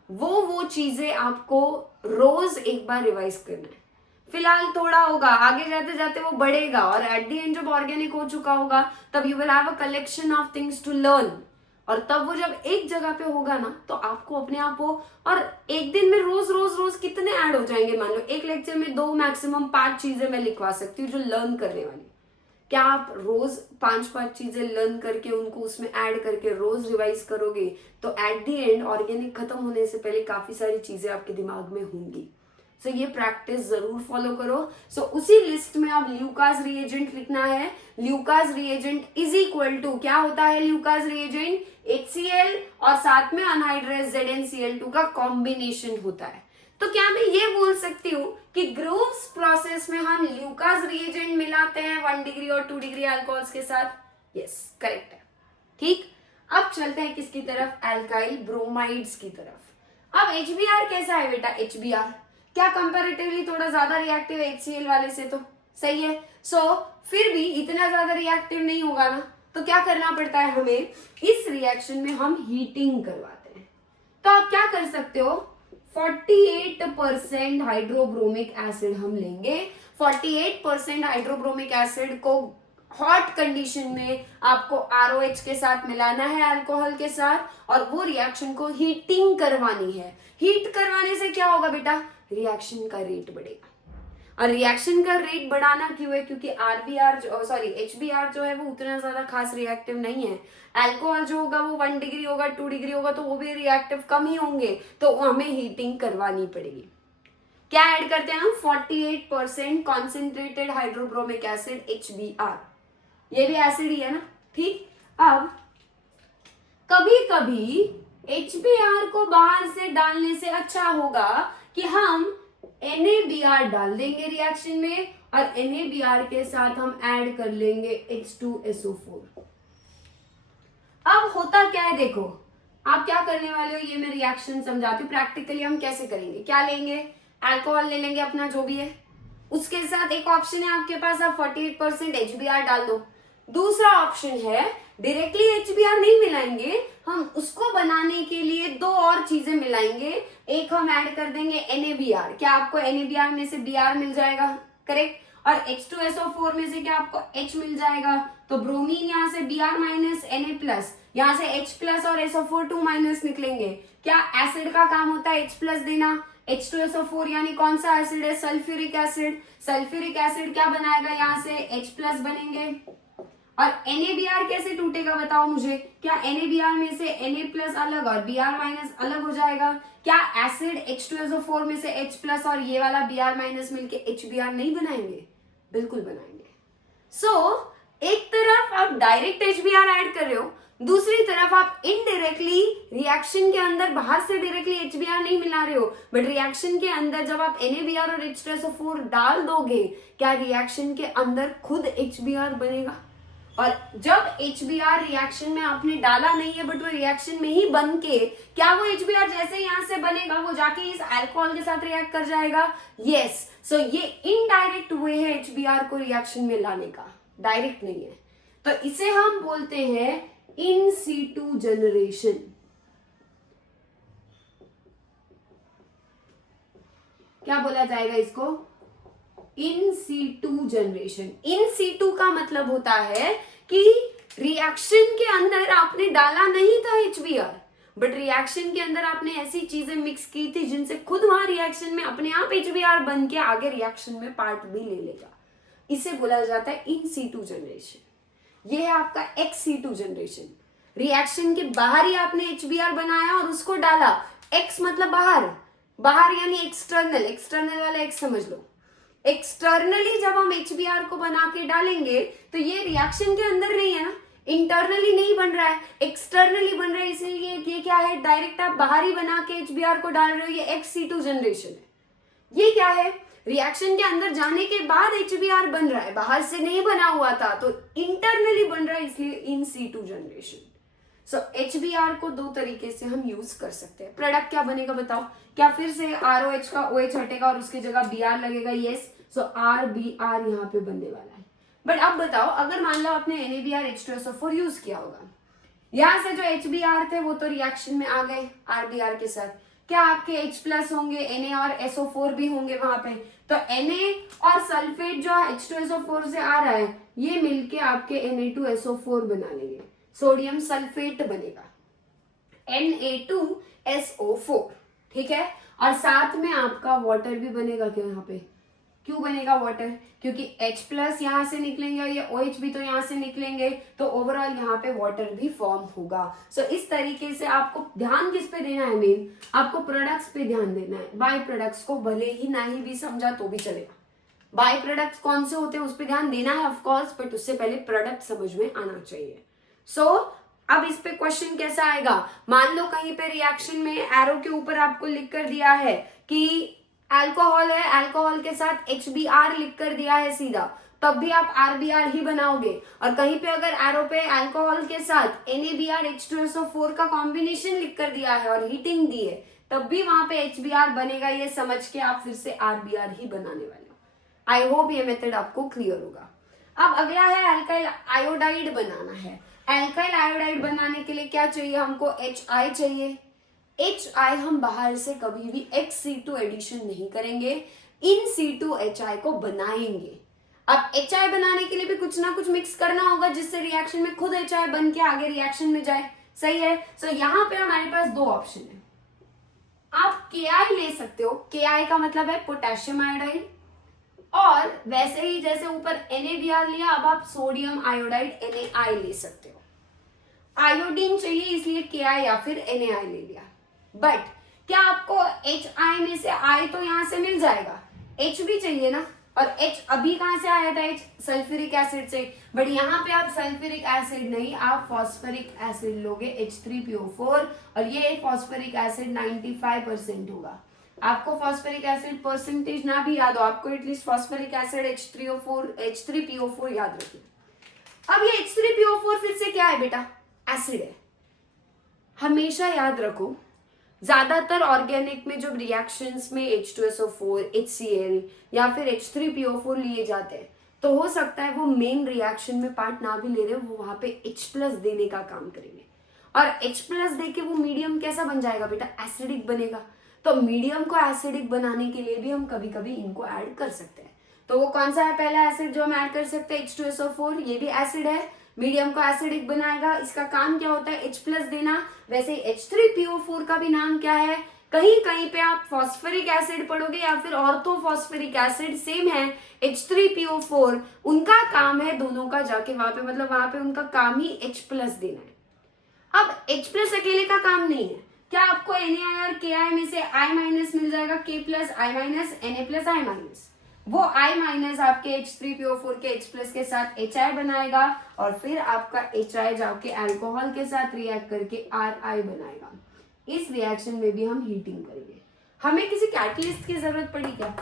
वो चीजें आपको रोज एक बार रिवाइज करना है। फिलहाल थोड़ा होगा, आगे जाते जाते वो बढ़ेगा, और एट द एंड जब ऑर्गेनिक हो चुका होगा तब you will have a collection of things to learn, और तब वो जब एक जगह पे होगा ना, तो आपको अपने आप हो, और एक दिन में रोज रोज रोज कितने ऐड हो जाएंगे? मान लो एक लेक्चर में 2 मैक्सिमम 5 चीजें मैं लिखवा सकती हूँ जो लर्न करने वाली। क्या आप रोज 5-5 चीजें लर्न करके उनको उसमें ऐड करके रोज रिवाइज करोगे, तो एट द एंड ऑर्गेनिक खत्म होने से पहले काफी सारी चीजें आपके दिमाग में होंगी। सो ये प्रैक्टिस जरूर फॉलो करो। सो उसी लिस्ट में अब ल्यूकास रिएजेंट लिखना है। Lucas reagent is equal to, क्या होता है ल्यूकास रिएजेंट? HCl और साथ में अनहाइड्रस ZnCl2 का कॉम्बिनेशन होता है। तो क्या मैं ये बोल सकती हूँ कि ग्रूव्स प्रोसेस में हम ल्यूकास रिएजेंट मिलाते हैं 1 डिग्री और 2 डिग्री अल्कोहल्स के साथ? यस, करेक्ट है। ठीक, अब चलते हैं किसकी तरफ? अल्काइल ब्रोमाइड्स की तरफ। अब HBr कैसा है बेटा? HBr क्या कंपैरेटिवली थोड़ा ज्यादा रिएक्टिव है HCl वाले से, तो सही है। सो फिर भी इतना ज्यादा रिएक्टिव नहीं होगा ना, तो क्या करना पड़ता है हमें? इस रिएक्शन में हम हीटिंग करवाते हैं। तो आप क्या कर सकते हो? 48% हाइड्रोब्रोमिक एसिड हम लेंगे। 48% हाइड्रोब्रोमिक एसिड को हॉट कंडीशन में आपको ROH के साथ मिलाना है, अल्कोहल के साथ, और वो रिएक्शन को हीटिंग करवानी है। हीट करवाने से क्या होगा बेटा? रिएक्शन का रेट बढ़ेगा। और रिएक्शन का रेट बढ़ाना क्यों है, क्योंकि आरबीआर सॉरी एचबीआर जो है वो उतना ज्यादा खास रिएक्टिव नहीं है। अल्कोहल जो होगा वो 1 डिग्री होगा, 2 डिग्री होगा, तो वो भी रिएक्टिव कम ही होंगे, तो हमें हीटिंग करवानी पड़ेगी। क्या ऐड करते हैं हम, 48% कॉन्सेंट्रेटेड हाइड्रोब्रोमिक एसिड HBr, ये भी एसिड ही है ना, ठीक। अब कभी कभी HBr को बाहर से डालने से अच्छा होगा कि हम NaBr डाल देंगे रिएक्शन में, और NaBr के साथ हम ऐड कर लेंगे H2SO4। अब होता क्या है, देखो आप क्या करने वाले हो, ये मैं रिएक्शन समझाती हूँ प्रैक्टिकली हम कैसे करेंगे। क्या लेंगे, अल्कोहल ले लेंगे अपना जो भी है, उसके साथ एक ऑप्शन है आपके पास, आप 48% HBr डाल दो। दूसरा ऑप्शन है डायरेक्टली HBr नहीं मिलाएंगे, हम उसको बनाने के लिए दो और चीजें मिलाएंगे। एक हम ऐड कर देंगे NaBr, क्या आपको NaBr में से Br मिल जाएगा, करेक्ट, और H2SO4 में से क्या आपको H मिल जाएगा, तो ब्रोमीन यहाँ से Br माइनस Na प्लस, यहाँ से H प्लस और SO4 2 माइनस निकलेंगे। क्या एसिड का काम होता है H प्लस देना, H2SO4 यानी कौन सा एसिड है, सल्फ्यूरिक एसिड। सल्फ्यूरिक एसिड क्या बनाएगा, यहाँ से H प्लस बनेंगे, और NaBr कैसे टूटेगा बताओ मुझे, क्या NaBr में से Na प्लस अलग और Br माइनस अलग हो जाएगा, क्या एसिड H2SO4 में से H प्लस और ये वाला Br माइनस मिलके HBr नहीं बनाएंगे, बिल्कुल बनाएंगे। एक तरफ आप डायरेक्ट HBr ऐड कर रहे हो, दूसरी तरफ आप इनडायरेक्टली रिएक्शन के अंदर बाहर से डायरेक्टली HBr नहीं मिला रहे हो, बट रिएक्शन के अंदर जब आप NaBr और H2SO4 डाल दोगे, क्या रिएक्शन के अंदर खुद HBr बनेगा। और जब HBr रिएक्शन में आपने डाला नहीं है, बट वो रिएक्शन में ही बन के, क्या वो HBr जैसे यहाँ से बनेगा वो जाके इस अल्कोहल के साथ रिएक्ट कर जाएगा, यस। सो ये इनडायरेक्ट वे है HBr को रिएक्शन में लाने का, डायरेक्ट नहीं है। तो इसे हम बोलते हैं इन सीटू जनरेशन। क्या बोला जाएगा इसको, in situ generation. In situ का मतलब होता है कि रिएक्शन के अंदर आपने डाला नहीं था HBr, बट रिएक्शन के अंदर आपने ऐसी चीजें मिक्स की थी जिनसे खुद वहां रिएक्शन में अपने आप HBr बन के आगे रिएक्शन में पार्ट भी ले लेगा। इसे बोला जाता है इन सीटू जनरेशन। ये है आपका एक्स सीटू जनरेशन। रिएक्शन के बाहर ही आपने HBr बनाया और उसको डाला, एक्स मतलब बाहर, बाहर यानी एक्सटर्नल, एक्सटर्नल वाला एक्स समझ लो। एक्सटर्नली जब हम HBr को बना के डालेंगे तो ये रिएक्शन के अंदर नहीं है ना, इंटरनली नहीं बन रहा है, एक्सटर्नली बन रहा है, इसलिए ये क्या है, डायरेक्ट आप बाहर ही बना के HBr को डाल रहे हो, ये XC2 जनरेशन है। ये क्या है, रिएक्शन के अंदर जाने के बाद HBr बन रहा है, बाहर से नहीं बना हुआ था, तो इंटरनली बन रहा है, इसलिए इन C2 जनरेशन। सो HBr को दो तरीके से हम यूज कर सकते हैं। प्रोडक्ट क्या बनेगा बताओ, क्या फिर से ROH का OH हटेगा और उसकी जगह Br लगेगा, यस। सो RBr यहाँ पे बनने वाला है। बट अब बताओ, अगर मान लो आपने NaBr H2SO4 यूज किया होगा, यहाँ से जो HBr थे वो तो रिएक्शन में आ गए RBr के साथ, क्या आपके H प्लस होंगे, Na और SO4 भी होंगे वहां पे, तो Na और सल्फेट जो H2SO4 से आ रहा है ये मिलके आपके Na2SO4 बना लेंगे, सोडियम सल्फेट बनेगा Na2SO4, ठीक है। और साथ में आपका वाटर भी बनेगा, क्यों यहाँ पे क्यों बनेगा वाटर, क्योंकि H प्लस यहाँ से निकलेंगे और ये OH भी तो यहाँ से निकलेंगे, तो ओवरऑल यहाँ पे वाटर भी फॉर्म होगा। सो इस तरीके से आपको ध्यान किस पे देना है, मेन आपको प्रोडक्ट्स पे ध्यान देना है। बाय प्रोडक्ट्स को भले ही नहीं भी समझा तो भी चलेगा, बाय प्रोडक्ट्स कौन से होते हैं उस पर ध्यान देना है ऑफकोर्स, बट उससे पहले प्रोडक्ट समझ में आना चाहिए। सो अब इस पे क्वेश्चन कैसा आएगा, मान लो कहीं पे रिएक्शन में एरो के ऊपर आपको लिख कर दिया है कि अल्कोहल है, अल्कोहल के साथ HBr लिख कर दिया है सीधा, तब भी आप RBr ही बनाओगे। और कहीं पे अगर एरो पे अल्कोहल के साथ NaBr H2SO4 का कॉम्बिनेशन लिख कर दिया है और हीटिंग दी है, तब भी वहां पे HBr बनेगा, ये समझ के आप फिर से RBr ही बनाने वाले हो। आई होप ये मेथड आपको क्लियर होगा। अब अगला है अल्काइल आयोडाइड बनाना है। अल्काइल आयोडाइड बनाने के लिए क्या चाहिए हमको, HI चाहिए। HI हम बाहर से कभी भी XC2 एडिशन नहीं करेंगे, इन C2Hi को बनाएंगे। अब HI बनाने के लिए भी कुछ ना कुछ मिक्स करना होगा जिससे रिएक्शन में खुद HI बन के आगे रिएक्शन में जाए, सही है। सो यहाँ पे हमारे पास दो ऑप्शन है, आप KI ले सकते हो, KI का मतलब है पोटेशियम आयोडाइड, और वैसे ही जैसे ऊपर NaBr लिया, अब आप सोडियम आयोडाइड NaI ले सकते हो। आयोडीन चाहिए इसलिए Ki या फिर NaI ले लिया। बट क्या आपको HI में से I तो यहां से मिल जाएगा, H भी चाहिए ना, और H अभी कहां से आया था, H सल्फ्यूरिक एसिड से। बट यहाँ पे आप सल्फ्यूरिक एसिड नहीं, आप फॉस्फोरिक एसिड लोगे H3PO4, और ये फॉस्फोरिक एसिड 95% होगा। आपको फॉस्फोरिक एसिड परसेंटेज ना भी याद हो, आपको एटलीस्ट फॉस्फोरिक एसिड H3PO4 याद रखिए। अब ये H3PO4 फिर से क्या है बेटा, एसिड है। हमेशा याद रखो, ज्यादातर ऑर्गेनिक में जब रिएक्शंस में H2SO4, HCl या फिर H3PO4 लिए जाते हैं, तो हो सकता है वो मेन रिएक्शन में पार्ट ना भी ले रहे हो, वो वहां पे H+ देने का काम करेंगे, और H+ देके वो मीडियम कैसा बन जाएगा बेटा, एसिडिक बनेगा। तो मीडियम को एसिडिक बनाने के लिए भी हम कभी कभी इनको ऐड कर सकते हैं। तो वो कौन सा है पहला एसिड जो हम ऐड कर सकते हैं, H2SO4, ये भी एसिड है, मीडियम को एसिडिक बनाएगा। इसका काम क्या होता है, H+ देना। वैसे H3PO4 का भी नाम क्या है, कहीं कहीं पे आप फॉस्फोरिक एसिड पढ़ोगे या फिर ऑर्थोफॉस्फोरिक एसिड, सेम है H3PO4, उनका काम है दोनों का जाके वहां पे, मतलब वहां पे उनका काम ही H+ देना है। अब H+ अकेले का काम नहीं है, क्या आपको Na और Ki में से I- मिल जाएगा, K+, I-, Na+, I-, वो I- आपके H3PO4 के H+ के साथ HI बनाएगा, और फिर आपका HI जाके अल्कोहल के साथ रिएक्ट करके RI बनाएगा। इस रिएक्शन में भी हम हीटिंग करेंगे। हमें किसी कैटलिस्ट की जरूरत पड़ी क्या,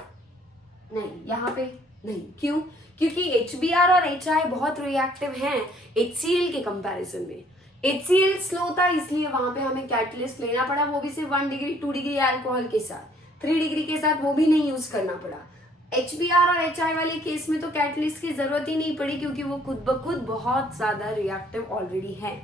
नहीं, यहाँ पे नहीं। क्यों, क्योंकि HBr और HI बहुत रिएक्टिव हैं HCl के कंपैरिजन में। HCl स्लो था इसलिए वहां पे हमें कैटलिस्ट लेना पड़ा, वो भी सिर्फ 1 डिग्री 2 डिग्री अल्कोहल के साथ, 3 डिग्री के साथ वो भी नहीं यूज करना पड़ा। HBr और HI वाले केस में तो कैटलिस्ट की जरूरत ही नहीं पड़ी, क्योंकि वो खुद ब खुद बहुत ज्यादा रिएक्टिव ऑलरेडी है।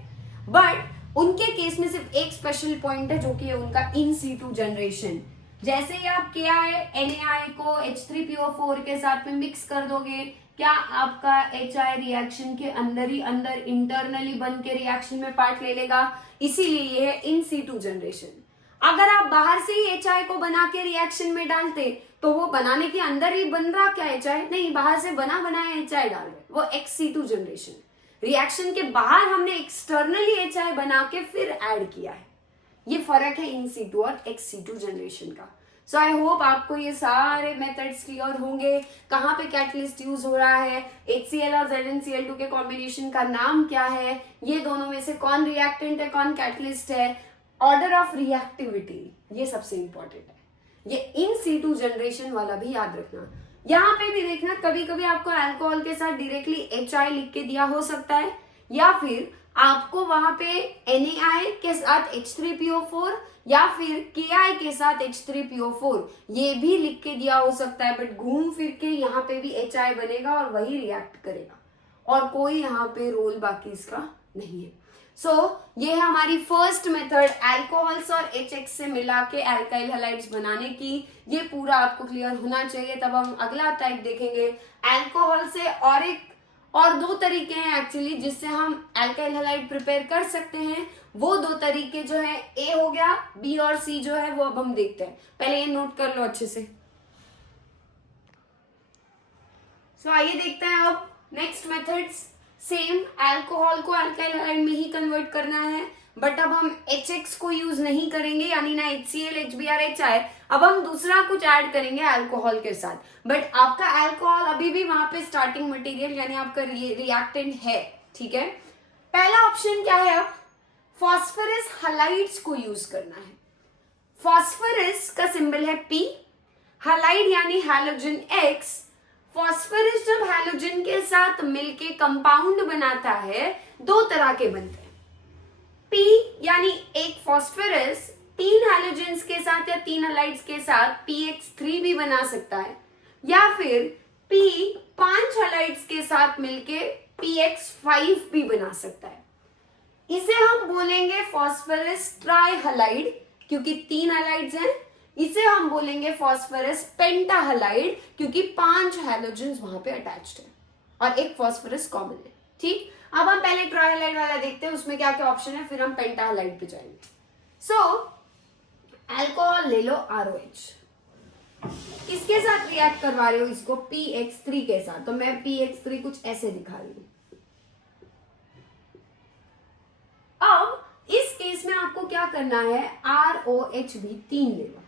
बट उनके केस में सिर्फ एक स्पेशल पॉइंट है, जो कि है उनका इन सीटू जनरेशन। जैसे ही आप NaI को H3PO4 के साथ में मिक्स कर दोगे, क्या आपका HI रिएक्शन के अंदर ही अंदर इंटरनली बन के रिएक्शन में पार्ट ले लेगा, इसीलिए ये है इन सीटू जनरेशन। अगर आप बाहर से ही HI को बना के रिएक्शन में डालते, तो वो बनाने के अंदर ही बन रहा क्या HI, नहीं, बाहर से बना बनाया HI डाल रहे, वो ex-situ जनरेशन। रिएक्शन के बाहर हमने एक्सटर्नली HI बना के फिर ऐड किया है। ये फर्क है इन सीटू और ex-situ जनरेशन का। सो आई होप आपको ये सारे मेथड्स क्लियर होंगे, कहाँ पे कैटलिस्ट यूज हो रहा है, HCl और ZnCl2 के कॉम्बिनेशन का नाम क्या है, ये दोनों में से कौन रिएक्टेंट है कौन कैटलिस्ट है, ऑर्डर ऑफ रिएक्टिविटी, ये सबसे इंपॉर्टेंट है। ये इन सीटू जनरेशन वाला भी याद रखना। यहाँ पे भी देखना, कभी कभी आपको अल्कोहल के साथ डायरेक्टली HI लिख के दिया हो सकता है, या फिर आपको वहां पे NaI के साथ H3PO4 या फिर Ki के साथ H3PO4 ये भी लिख के दिया हो सकता है। बट घूम फिर के यहाँ पे भी HI बनेगा और वही रिएक्ट करेगा, और कोई यहाँ पे रोल बाकी इसका नहीं है। ये है हमारी फर्स्ट मेथड, अल्कोहल्स और HX से मिला के अल्काइल हैलाइड्स बनाने की। ये पूरा आपको क्लियर होना चाहिए, तब हम अगला टाइप देखेंगे अल्कोहल से। और दो तरीके हैं एक्चुअली जिससे हम अल्काइल हैलाइड प्रिपेयर कर सकते हैं। वो दो तरीके जो है, ए हो गया, बी और सी जो है वो अब हम देखते हैं। पहले ये नोट कर लो अच्छे से। आइए देखते हैं अब नेक्स्ट मेथड्स। सेम, अल्कोहल को अल्काइल हैलाइड में ही कन्वर्ट करना है, बट अब हम HX को यूज नहीं करेंगे, यानी ना HCl, HBr, HI। अब हम दूसरा कुछ ऐड करेंगे अल्कोहल के साथ, बट आपका अल्कोहल अभी भी वहां पे स्टार्टिंग मटेरियल यानी आपका रिएक्टेंट है, ठीक है। पहला ऑप्शन क्या है, अब फॉस्फोरस हैलाइड्स को यूज करना है। फॉस्फोरस का सिंबल है P, हैलाइड यानी हैलोजन X। फॉस्फोरस जब हैलोजन के साथ मिलके कंपाउंड बनाता है, दो तरह के बनते हैं। P यानी एक फॉस्फोरस 3 हैलोजेंस के साथ या 3 हैलाइड्स के साथ PX3 भी बना सकता है, या फिर P 5 हैलाइड्स के साथ मिलके PX5 भी बना सकता है। इसे हम बोलेंगे फॉस्फोरस ट्राइहैलाइड, क्योंकि 3 हैलाइड्स हैं। इसे हम बोलेंगे फॉस्फोरस पेंटाहैलाइड, क्योंकि 5 हैलोजेंस वहां पे अटैच्ड है और एक फॉस्फोरस कॉमन है, ठीक। अब हम पहले ट्राइहैलाइड वाला देखते हैं, उसमें क्या क्या ऑप्शन है, फिर हम पेंटाहैलाइड पे जाएंगे। अल्कोहल ले लो ROH, किसके साथ रिएक्ट करवा रहे हो इसको, PX3 के साथ। तो मैं PX3 कुछ ऐसे दिखा रही हूं। अब इस केस में आपको क्या करना है, ROH भी 3 ले लो,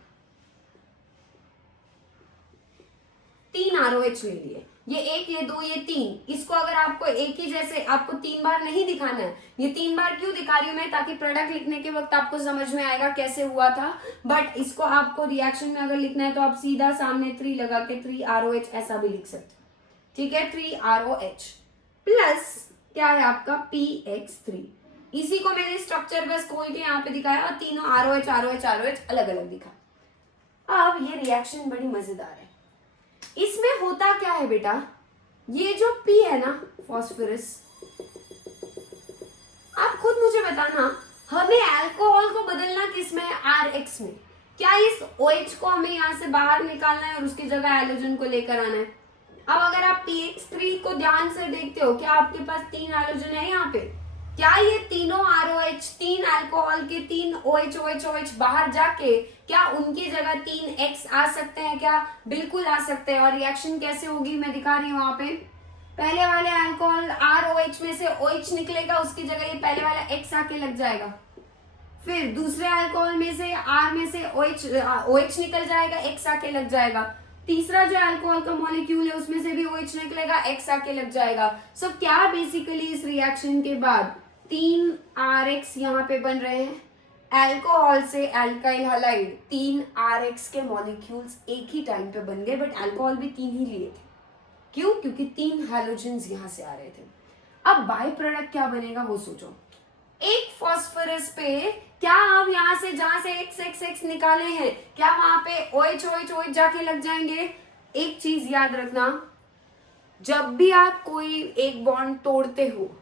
3 ROH ले लिए, ये 1 ये 2 ये 3। इसको अगर आपको एक ही जैसे आपको 3 बार नहीं दिखाना है, ये 3 बार क्यों दिखा रही हूं मैं, ताकि प्रोडक्ट लिखने के वक्त आपको समझ में आएगा कैसे हुआ था। बट इसको आपको रिएक्शन में अगर लिखना है तो आप सीधा सामने 3 लगा के 3 ROH ऐसा भी लिख सकते हैं, ठीक है। 3 ROH प्लस क्या है आपका PX3। इसी को मैंने स्ट्रक्चर बस खोल के यहाँ पे दिखाया और तीनों ROH ROH ROH अलग अलग दिखा। अब ये रिएक्शन बड़ी मजेदार है। इसमें होता क्या है बेटा, ये जो P है ना फास्फोरस, आप खुद मुझे बताना, हमें अल्कोहल को बदलना किस में है, RX में। क्या इस OH को हमें यहां से बाहर निकालना है और उसकी जगह हैलोजन को लेकर आना है। अब अगर आप PX3 को ध्यान से देखते हो, क्या आपके पास 3 हैलोजन है यहाँ पे, क्या ये तीनों ROH 3 अल्कोहल के 3 OH OH OH बाहर जाके क्या उनकी जगह 3X आ सकते हैं क्या, बिल्कुल आ सकते हैं। और रिएक्शन कैसे होगी मैं दिखा रही हूँ वहां पे। पहले वाले अल्कोहल ROH में से OH निकलेगा, उसकी जगह ये पहले वाला X आके लग जाएगा। फिर दूसरे अल्कोहल में से R में से OH निकल जाएगा, X आके लग जाएगा। तीसरा जो अल्कोहल का मॉलिक्यूल है उसमें से भी OH निकलेगा, X आके लग जाएगा। सो क्या बेसिकली इस रिएक्शन के बाद 3 RX यहाँ पे बन रहे हैं, अल्कोहल से अल्काइल हैलाइड 3 RX के मॉलिक्यूल्स एक ही टाइम पे बन गए, बट अल्कोहल भी 3 ही लिए थे। क्यों, क्योंकि 3 हैलोजेंस यहाँ से आ रहे थे। अब बाय प्रोडक्ट क्या बनेगा वो सोचो। एक फास्फोरस पे क्या आप यहां से जहां से XXX निकाले हैं, क्या वहां पे OH OH OH जाके लग जाएंगे। एक चीज याद रखना, जब भी आप कोई एक बॉन्ड तोड़ते हो,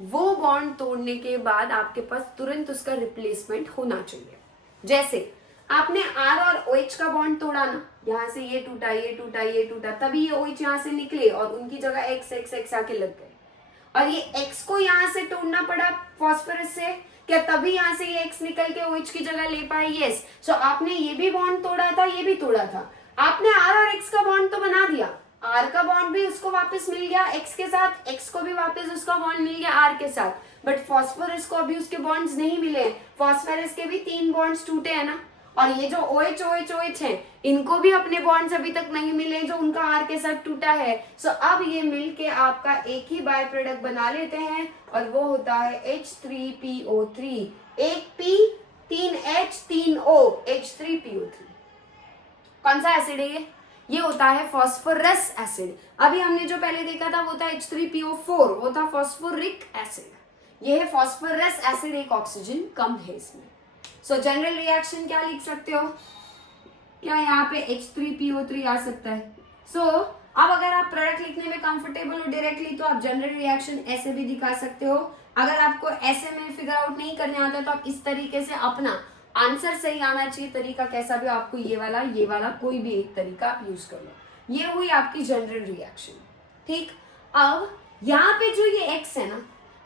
वो बॉन्ड तोड़ने के बाद आपके पास तुरंत उसका रिप्लेसमेंट होना चाहिए। जैसे आपने R और OH का बॉन्ड तोड़ा ना, यहां से ये टूटा ये टूटा ये टूटा, तभी ये OH यहां से निकले और उनकी जगह XXX आके लग गए। और ये X को यहाँ से तोड़ना पड़ा फास्फोरस से, क्या तभी यहाँ से ये X निकल के OH की जगह ले पाए, यस। सो आपने ये भी बॉन्ड तोड़ा था, ये भी तोड़ा था, आपने R और X का बॉन्ड तो बना दिया, R का बॉन्ड भी उसको वापस मिल गया X के साथ, X को भी वापस उसका बॉन्ड मिल गया R के साथ, बट फास्फोरस को अभी उसके बॉन्ड्स नहीं मिले। फास्फोरस के भी 3 बॉन्ड्स टूटे हैं ना, और ये जो OH OH OH है इनको भी अपने बॉन्ड्स अभी तक नहीं मिले जो उनका R के साथ टूटा है। सो अब ये मिलके आपका एक ही बाय प्रोडक्ट बना लेते हैं और वो होता है H3PO3। एक P 3 H 3 O H3PO3। कौन सा एसिड है ये होता है फास्फोरस एसिड। अभी हमने जो पहले देखा था वो था H3PO4, वो था फास्फोरिक एसिड। ये है फास्फोरस एसिड, एक ऑक्सीजन कम है इसमें। सो जनरल रिएक्शन क्या लिख सकते हो, क्या यहाँ पे H3PO3 आ सकता है। सो अब अगर आप प्रोडक्ट लिखने में कंफर्टेबल हो डायरेक्टली तो आप जनरल रिएक्शन ऐसे भी दिखा सकते हो। अगर आपको ऐसे में फिगर आउट नहीं करने आता तो आप इस तरीके से अपना आंसर सही आना चाहिए, तरीका कैसा भी आपको ये वाला कोई भी एक तरीका आप यूज कर लो। ये हुई आपकी जनरल रिएक्शन, ठीक। अब यहाँ पे जो ये X है ना,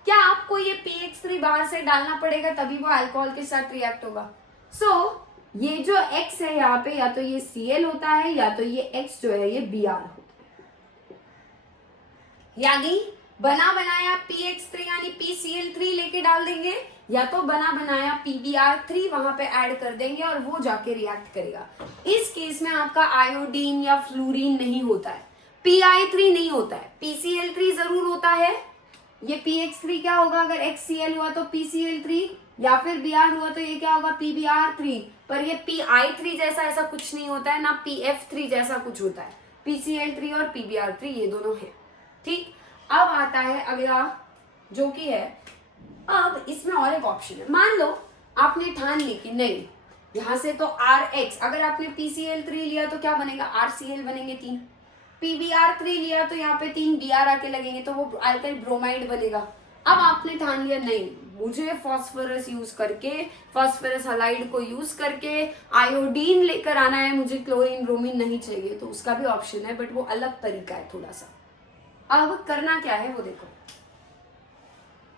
क्या आपको ये PX3 बाहर से डालना पड़ेगा तभी वो अल्कोहल के साथ रिएक्ट होगा। ये जो X है यहाँ पे, या तो ये Cl होता है या तो ये X जो है ये Br होता है। यानी बना बनाया PX3 यानी PCl3 लेके डाल देंगे, या तो बना बनाया PBr3 वहां पे ऐड कर देंगे और वो जाके रिएक्ट करेगा। इस केस में आपका आयोडीन या फ्लोरीन नहीं होता है, Pi3 नहीं होता है, PCl3 जरूर होता है। ये PX3 क्या होगा, अगर XCl हुआ तो PCl3, या फिर Br हुआ तो ये क्या होगा PBr3। पर ये Pi3 जैसा ऐसा कुछ नहीं होता है, ना PF3 जैसा कुछ होता है। PCl3 और PBr3 ये दोनों है, ठीक। अब आता है अगला जो कि है, अब इसमें और एक ऑप्शन है। मान लो आपने ठान ली कि नहीं, यहां से तो RX, अगर आपने PCl3 लिया तो क्या बनेगा, RCl बनेंगे 3, PBr3 लिया तो यहाँ पे 3 Br आके लगेंगे तो वो अल्काइल ब्रोमाइड बनेगा। अब आपने ठान लिया नहीं, मुझे फास्फोरस यूज करके, फास्फोरस हैलाइड को यूज करके आयोडीन लेकर आना है, मुझे क्लोरीन ब्रोमीन नहीं चाहिए, तो उसका भी ऑप्शन है, बट वो अलग तरीका है थोड़ा सा। अब करना क्या है वो देखो,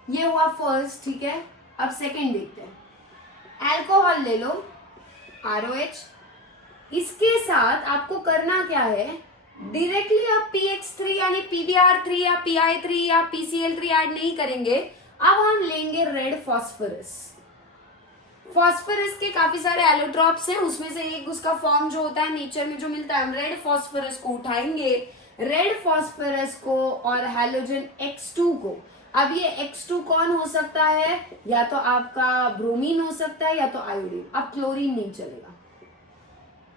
ये हुआ फर्स्ट, ठीक है। अब सेकेंड देखते हैं। अल्कोहल ले लो ROH, इसके साथ आपको करना क्या है, डायरेक्टली आप PX3 यानी PBr3 या PI3 या PCl3 ऐड नहीं करेंगे। अब हम लेंगे रेड फॉस्फोरस। फॉस्फोरस के काफी सारे एलोट्रॉप्स हैं, उसमें से एक उसका फॉर्म जो होता है नेचर में जो मिलता है, हम रेड फॉस्फोरस को उठाएंगे, रेड फॉस्फोरस को और हैलोजन X2 को। अब ये X2 कौन हो सकता है, या तो आपका ब्रोमीन हो सकता है या तो आयोडीन। अब क्लोरीन नहीं चलेगा,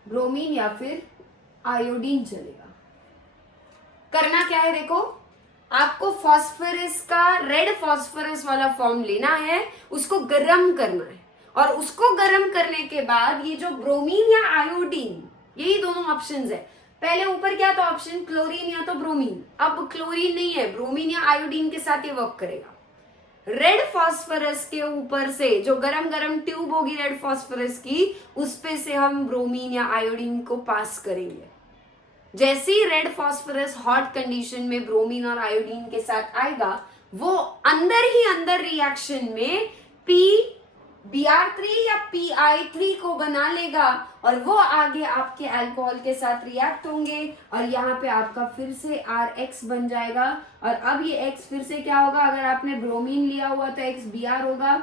ब्रोमीन या फिर आयोडीन चलेगा। करना क्या है, देखो आपको फॉस्फोरस का रेड फॉस्फोरस वाला फॉर्म लेना है, उसको गर्म करना है, और उसको गर्म करने के बाद ये जो ब्रोमीन या आयोडीन, यही दोनों ऑप्शंस है। पहले ऊपर क्या था ऑप्शन, क्लोरीन या तो ब्रोमीन। अब क्लोरीन नहीं है, ब्रोमीन या आयोडीन के साथ ये वर्क करेगा। रेड फॉस्फोरस के ऊपर से जो गरम गरम ट्यूब होगी रेड फॉस्फोरस की, उस पे से हम ब्रोमीन या आयोडीन को पास करेंगे। जैसे ही रेड फॉस्फोरस हॉट कंडीशन में ब्रोमीन और आयोडीन के साथ आएगा, वो अंदर ही अंदर रिएक्शन में PBr3 या PI3 को बना लेगा, और वो आगे आपके अल्कोहल के साथ रिएक्ट होंगे, और यहाँ पे आपका फिर से RX बन जाएगा। और अब ये X फिर से क्या होगा, अगर आपने ब्रोमीन लिया हुआ तो X Br होगा,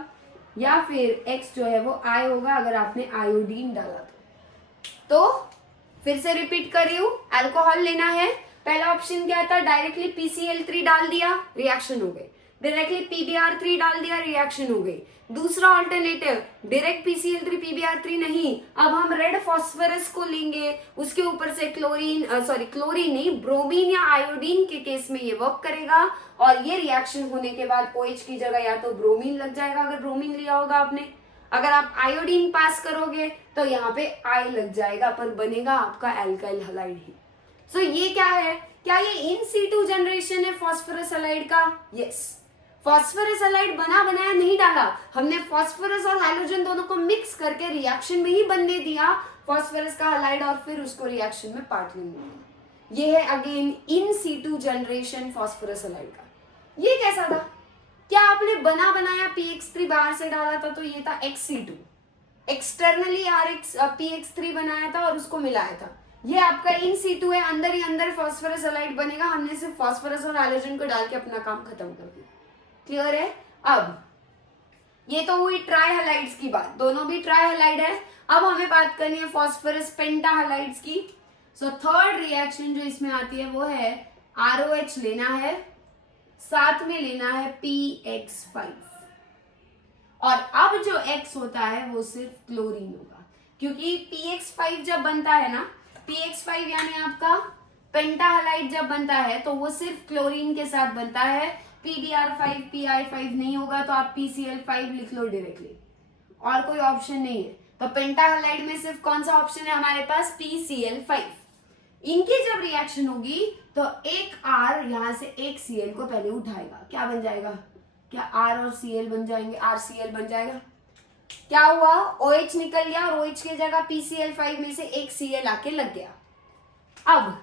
या फिर X जो है वो I होगा अगर आपने आयोडीन डाला तो। फिर से रिपीट कर रही हूं, अल्कोहल लेना है। पहला ऑप्शन क्या था, डायरेक्टली PCl3 डाल दिया, रिएक्शन हो गई। डायरेक्टली PBr3 डाल दिया, रिएक्शन हो गई। दूसरा ऑल्टरनेटिव, डायरेक्ट PCl3 PBr3 नहीं, अब हम रेड फॉस्फोरस को लेंगे, उसके ऊपर से क्लोरीन नहीं, ब्रोमीन या आयोडीन के केस में ये वर्क करेगा, और ये रिएक्शन होने के बाद OH की जगह या तो ब्रोमीन लग जाएगा अगर ब्रोमीन लिया होगा आपने, अगर आप आयोडीन पास करोगे तो यहाँ पे I लग जाएगा, पर बनेगा आपका एल्काइल हैलाइड ही। सो ये क्या है, क्या ये इन सीटू जनरेशन है फॉस्फोरस हैलाइड का? यस, फॉस्फोरस हैलाइड बना बनाया नहीं डाला हमने, फॉस्फोरस और हाइड्रोजन दोनों को मिक्स करके रिएक्शन में ही बनने दिया फॉस्फोरस का हैलाइड, और फिर उसको रिएक्शन में पार्ट लेने दिया। ये है again in situ generation phosphorus halide का। ये कैसा था, क्या आपने बना बनाया PX3 बाहर से डाला था तो ये था XC2, एक्सटर्नली PX3 बनाया था और उसको मिलाया था। ये आपका इन सीटू है, अंदर ही अंदर फॉस्फोरस हैलाइड बनेगा, हमने सिर्फ फॉस्फोरस और हाइड्रोजन को डाल के अपना काम खत्म कर दिया। क्लियर है? अब ये तो हुई ट्राई हैलाइड्स की बात, दोनों भी ट्राई हैलाइड है। अब हमें बात करनी है फॉस्फोरस पेंटा हैलाइड्स की। सो थर्ड रिएक्शन जो इसमें आती है वो है ROH लेना है, साथ में लेना है PX5, और अब जो X होता है वो सिर्फ क्लोरीन होगा, क्योंकि PX5 जब बनता है ना, PX5 यानी आपका पेंटा हैलाइड जब बनता है तो वो सिर्फ क्लोरीन के साथ बनता है, PBr5 PI5 नहीं होगा, तो आप PCl5 लिख लो डायरेक्टली, और कोई ऑप्शन नहीं है। तो पेंटा हैलाइड में सिर्फ कौन सा ऑप्शन है हमारे पास, PCl5। इनकी जब रिएक्शन होगी तो एक R यहां से एक Cl को पहले उठाएगा, क्या बन जाएगा, क्या R और Cl बन जाएंगे, RCl बन जाएगा। क्या हुआ, OH निकल गया और OH की जगह PCl5 में से एक Cl आके लग गया। अब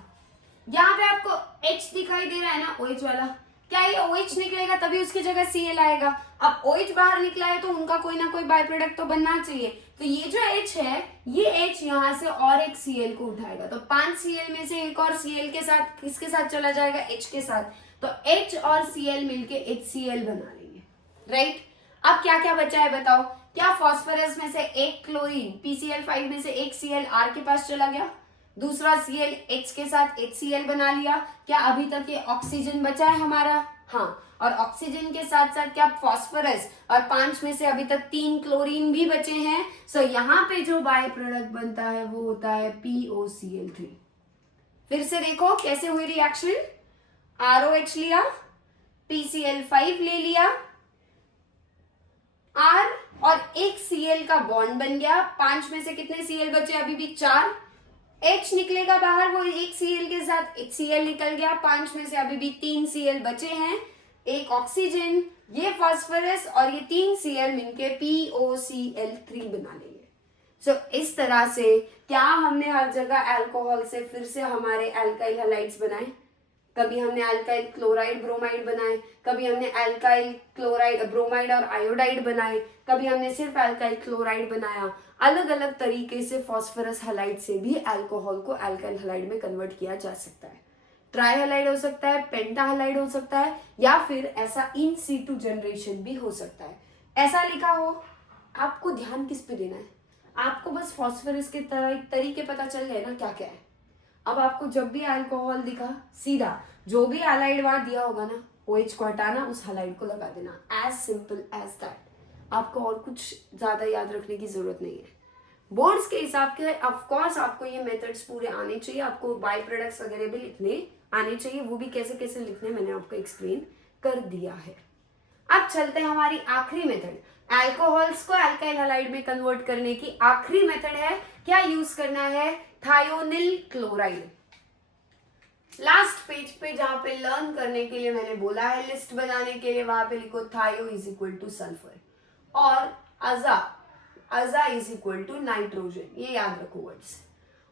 यहाँ पे आपको H दिखाई दे रहा है ना, OH वाला, क्या ये OH निकलेगा तभी उसकी जगह Cl आएगा। अब OH बाहर निकला है तो उनका कोई ना कोई बाय प्रोडक्ट तो बनना चाहिए, तो ये जो H है, ये H यहाँ से और एक Cl को उठाएगा, तो 5 Cl में से एक और Cl के साथ किसके साथ चला जाएगा, H के साथ, तो H और Cl मिलके HCl बना लेंगे, राइट। अब क्या क्या बचा है बताओ, क्या फॉस्फोरस में से एक क्लोरीन PCl5 में से एक Cl R के पास चला गया, दूसरा Cl H के साथ HCl बना लिया, क्या अभी तक ये ऑक्सीजन बचा है हमारा, हाँ, और ऑक्सीजन के साथ साथ क्या फॉस्फोरस, और 5 में से अभी तक 3 क्लोरीन भी बचे हैं। सो यहाँ पे जो बाय प्रोडक्ट बनता है वो होता है POCl3। फिर से देखो कैसे हुई रिएक्शन, ROH लिया, PCl5 ले लिया, R और एक Cl का बॉन्ड बन गया, 5 में से कितने Cl बचे, अभी भी 4, H निकलेगा बाहर, वो एक Cl के साथ HCl निकल गया, 5 में से अभी भी 3 Cl बचे हैं, एक ऑक्सीजन, ये फॉस्फोरस और ये 3 Cl मिलके POCl3 बना लेंगे। सो इस तरह से क्या हमने हर जगह अल्कोहल से फिर से हमारे अल्काइल हैलाइड्स बनाए, कभी हमने अल्काइल क्लोराइड ब्रोमाइड बनाए, कभी हमने अल्काइल क्लोराइड ब्रोमाइड और आयोडाइड बनाए, कभी हमने सिर्फ अल्काइल क्लोराइड बनाया। अलग अलग तरीके से फास्फोरस हैलाइड से भी अल्कोहल को अल्काइल हैलाइड में कन्वर्ट किया जा सकता है। ट्राई हैलाइड हो सकता है, पेंटा हैलाइड हो सकता है, या फिर ऐसा इन सीटू जनरेशन भी हो सकता है। ऐसा लिखा हो, आपको ध्यान किस पे देना है? आपको बस फास्फोरस के तरीके पता चल गए ना क्या क्या है। अब आपको जब भी अल्कोहल दिखा, सीधा जो भी हैलाइड वहां दिया होगा ना, OH को हटाना, उस हैलाइड को लगा देना। As simple as that. आपको और कुछ ज्यादा याद रखने की जरूरत नहीं है। बोर्ड्स के हिसाब के ऑफकोर्स आपको ये मेथड्स पूरे आने चाहिए, आपको बाय प्रोडक्ट्स वगैरह भी लिखने आने चाहिए, वो भी कैसे कैसे लिखने मैंने आपको एक्सप्लेन कर दिया है। अब चलते हैं हमारी आखिरी मेथड, अल्कोहल्स को अल्काइल हैलाइड में कन्वर्ट करने की आखिरी मेथड है। क्या यूज करना है? Thionyl chloride. लास्ट पेज पे जहां पे लर्न करने के लिए मैंने बोला है लिस्ट बनाने के लिए, वहां पे लिखो थायो इज इक्वल टू सल्फर और अजा इज इक्वल टू नाइट्रोजन। ये याद रखो वर्ड्स।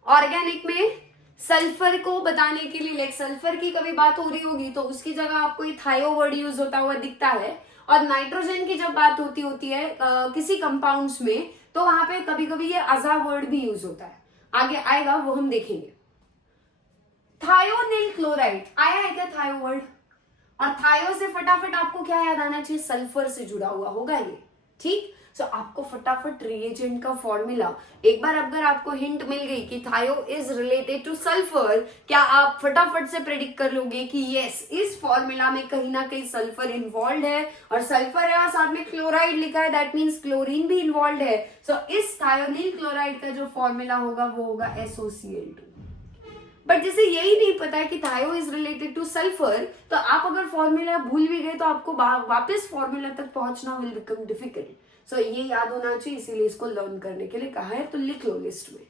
ऑर्गेनिक में सल्फर को बताने के लिए, लाइक सल्फर की कभी बात हो रही होगी तो उसकी जगह आपको ये थायो वर्ड यूज होता हुआ दिखता है, और नाइट्रोजन की जब बात होती है किसी कंपाउंड्स में, तो वहां पे कभी कभी ये अजा वर्ड भी यूज होता है। आगे आएगा वो हम देखेंगे। थायोनिल क्लोराइड आया है क्या थायो वर्ड? और थायो से फटाफट आपको क्या याद आना चाहिए? सल्फर से जुड़ा हुआ होगा ये, ठीक। सो आपको फटाफट रिएजेंट का फॉर्मूला, एक बार अगर आपको हिंट मिल गई कि थायो इज रिलेटेड टू सल्फर, क्या आप फटाफट से प्रेडिक्ट कर लोगे कि यस, इस फॉर्मूला में कहीं ना कहीं सल्फर इन्वॉल्व है, और सल्फर है और साथ में क्लोराइड लिखा है, दैट मीन्स क्लोरीन भी इन्वॉल्व है। सो इस थायोनिल क्लोराइड का जो फॉर्मूला होगा वो होगा SOCl2। बट जैसे यही नहीं पता है कि थायो इज रिलेटेड टू सल्फर, तो आप अगर फॉर्मूला भूल भी गए तो आपको वापस फॉर्मूला तक पहुंचना विल बिकम डिफिकल्ट। सो ये याद होना चाहिए, इसीलिए इसको लर्न करने के लिए कहा है, तो लिख लो लिस्ट में।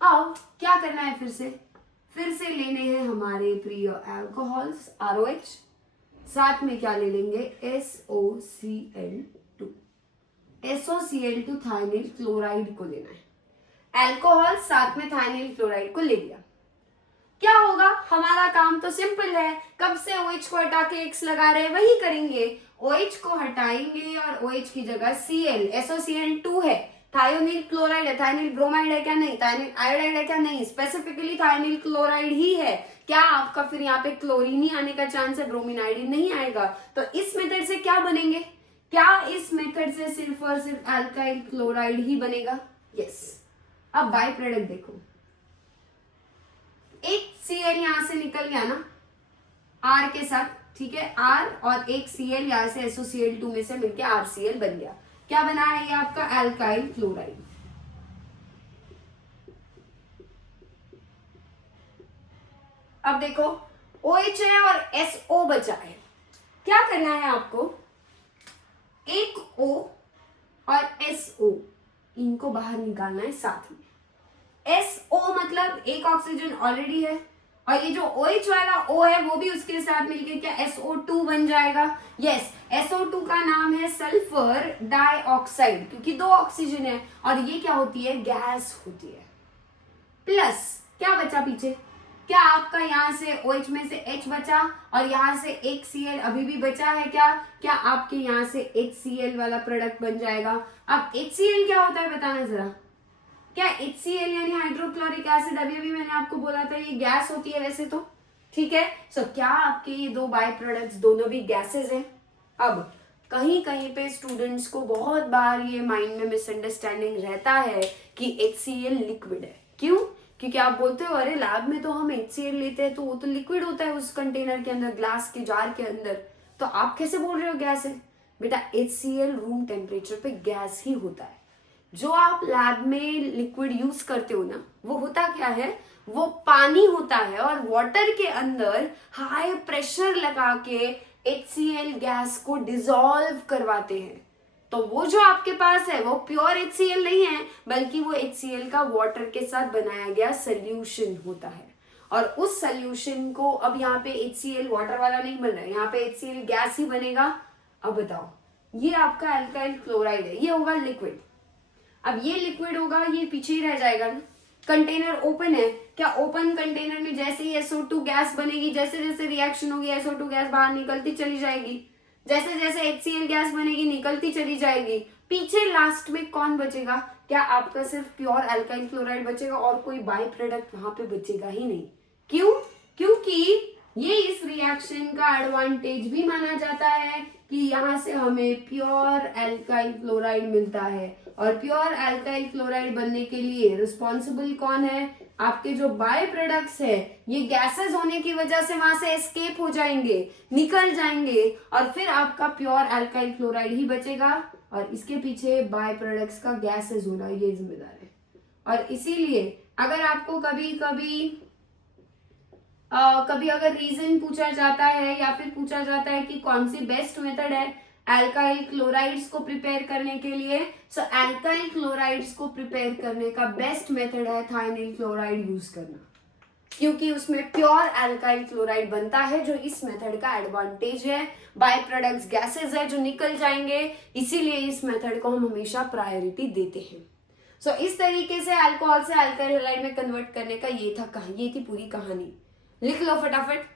अब क्या करना है? फिर से लेने हैं हमारे प्रिय अल्कोहल्स ROH, साथ में क्या ले लेंगे? SOCl2। SOCl2 थायनिल क्लोराइड को लेना है। अल्कोहल साथ में थायनिल क्लोराइड को ले लिया, क्या होगा? हमारा काम तो सिंपल है, कब से OH को हटा के X लगा रहे हैं वही करेंगे। OH को हटाएंगे और OH की जगह Cl, SOCl2 है, थायोनिल क्लोराइड है, थायनिल ब्रोमाइड है क्या? नहीं। थायनिल आयोडाइड है क्या? नहीं। स्पेसिफिकली थायनिल क्लोराइड ही है क्या? आपका फिर यहाँ पे क्लोरीन ही आने का चांस है, ब्रोमीन आयोडीन नहीं आएगा। तो इस मेथड से क्या बनेंगे? क्या इस मेथड से सिर्फ और सिर्फ अल्काइल क्लोराइड ही बनेगा? यस। अब बाय प्रोडक्ट देखो, एक Cl यहां से निकल गया ना R के साथ, ठीक है, R, और एक Cl यहां से SOCl2 में से मिलके RCl बन गया। क्या बना है ये आपका? Alkyl chloride. अब देखो OH है और SO बचा है, क्या करना है आपको? एक O और SO इनको बाहर निकालना है साथ में। SO मतलब एक ऑक्सीजन ऑलरेडी है, और ये जो OH वाला O है वो भी उसके साथ मिलके क्या SO2 बन जाएगा? यस, SO2 का नाम है सल्फर डाइऑक्साइड, क्योंकि दो ऑक्सीजन है, और ये क्या होती है? गैस होती है। प्लस क्या बचा पीछे? क्या आपका यहाँ से OH में से H बचा, और यहाँ से एक Cl अभी भी बचा है क्या? क्या आपके यहाँ से HCl वाला प्रोडक्ट बन जाएगा? अब HCl क्या होता है बताना जरा। क्या HCl यानी हाइड्रोक्लोरिक एसिड, अभी मैंने आपको बोला था ये गैस होती है वैसे तो, ठीक है। सो क्या आपके ये दो बाय प्रोडक्ट्स दोनों भी गैसेस हैं? अब कहीं कहीं पे स्टूडेंट्स को बहुत बार ये माइंड में मिसअंडरस्टैंडिंग रहता है कि HCl लिक्विड है। क्यों? क्योंकि आप बोलते हो अरे लैब में तो हम HCl लेते हैं तो वो तो लिक्विड होता है उस कंटेनर के अंदर, ग्लास के जार के अंदर, तो आप कैसे बोल रहे हो गैस है? बेटा HCl रूम टेम्परेचर पे गैस ही होता है। जो आप लैब में लिक्विड यूज करते हो ना, वो होता क्या है? वो पानी होता है, और वाटर के अंदर हाई प्रेशर लगा के HCl गैस को डिसॉल्व करवाते हैं। तो वो जो आपके पास है वो प्योर HCl नहीं है, बल्कि वो HCl का वाटर के साथ बनाया गया सोल्यूशन होता है, और उस सोल्यूशन को अब यहाँ पे HCl वाटर वाला नहीं बन रहा है, यहाँ पे HCl गैस ही बनेगा। अब बताओ, ये आपका अल्काइल क्लोराइड है, ये होगा लिक्विड। अब ये लिक्विड होगा, ये पीछे ही रह जाएगा ना, कंटेनर ओपन है, क्या ओपन कंटेनर में जैसे ही SO2 गैस बनेगी, जैसे जैसे रिएक्शन होगी SO2 गैस बाहर निकलती चली जाएगी, जैसे जैसे HCl गैस बनेगी निकलती चली जाएगी, पीछे लास्ट में कौन बचेगा? क्या आपका सिर्फ प्योर अल्काइल क्लोराइड बचेगा और कोई बाय प्रोडक्ट वहां पे बचेगा ही नहीं। क्यों? क्योंकि ये इस रिएक्शन का एडवांटेज भी माना जाता है कि यहाँ से हमें प्योर अल्काइल क्लोराइड मिलता है, और प्योर अल्काइल क्लोराइड बनने के लिए रिस्पॉन्सिबल कौन है? आपके जो बाय प्रोडक्ट्स है, ये गैसेस होने की वजह से वहां से एस्केप हो जाएंगे, निकल जाएंगे, और फिर आपका प्योर अल्काइल क्लोराइड ही बचेगा, और इसके पीछे बाय प्रोडक्ट्स का गैसेस होना ये जिम्मेदार है। और इसीलिए अगर आपको कभी अगर रीजन पूछा जाता है या फिर पूछा जाता है कि कौन सी बेस्ट मेथड है अल्काइल क्लोराइड्स को प्रिपेयर करने के लिए, सो अल्काइल क्लोराइड्स को प्रिपेयर करने का बेस्ट मेथड है थायनिल क्लोराइड यूज करना, क्योंकि उसमें प्योर अल्काइल क्लोराइड बनता है, जो इस मेथड का एडवांटेज है। बाय प्रोडक्ट्स गैसेस है जो निकल जाएंगे, इसीलिए इस मेथड को हम हमेशा प्रायोरिटी देते हैं। सो इस तरीके से अल्कोहल से अल्काइल हैलाइड में कन्वर्ट करने का ये थी पूरी कहानी। लिख लो फटाफट।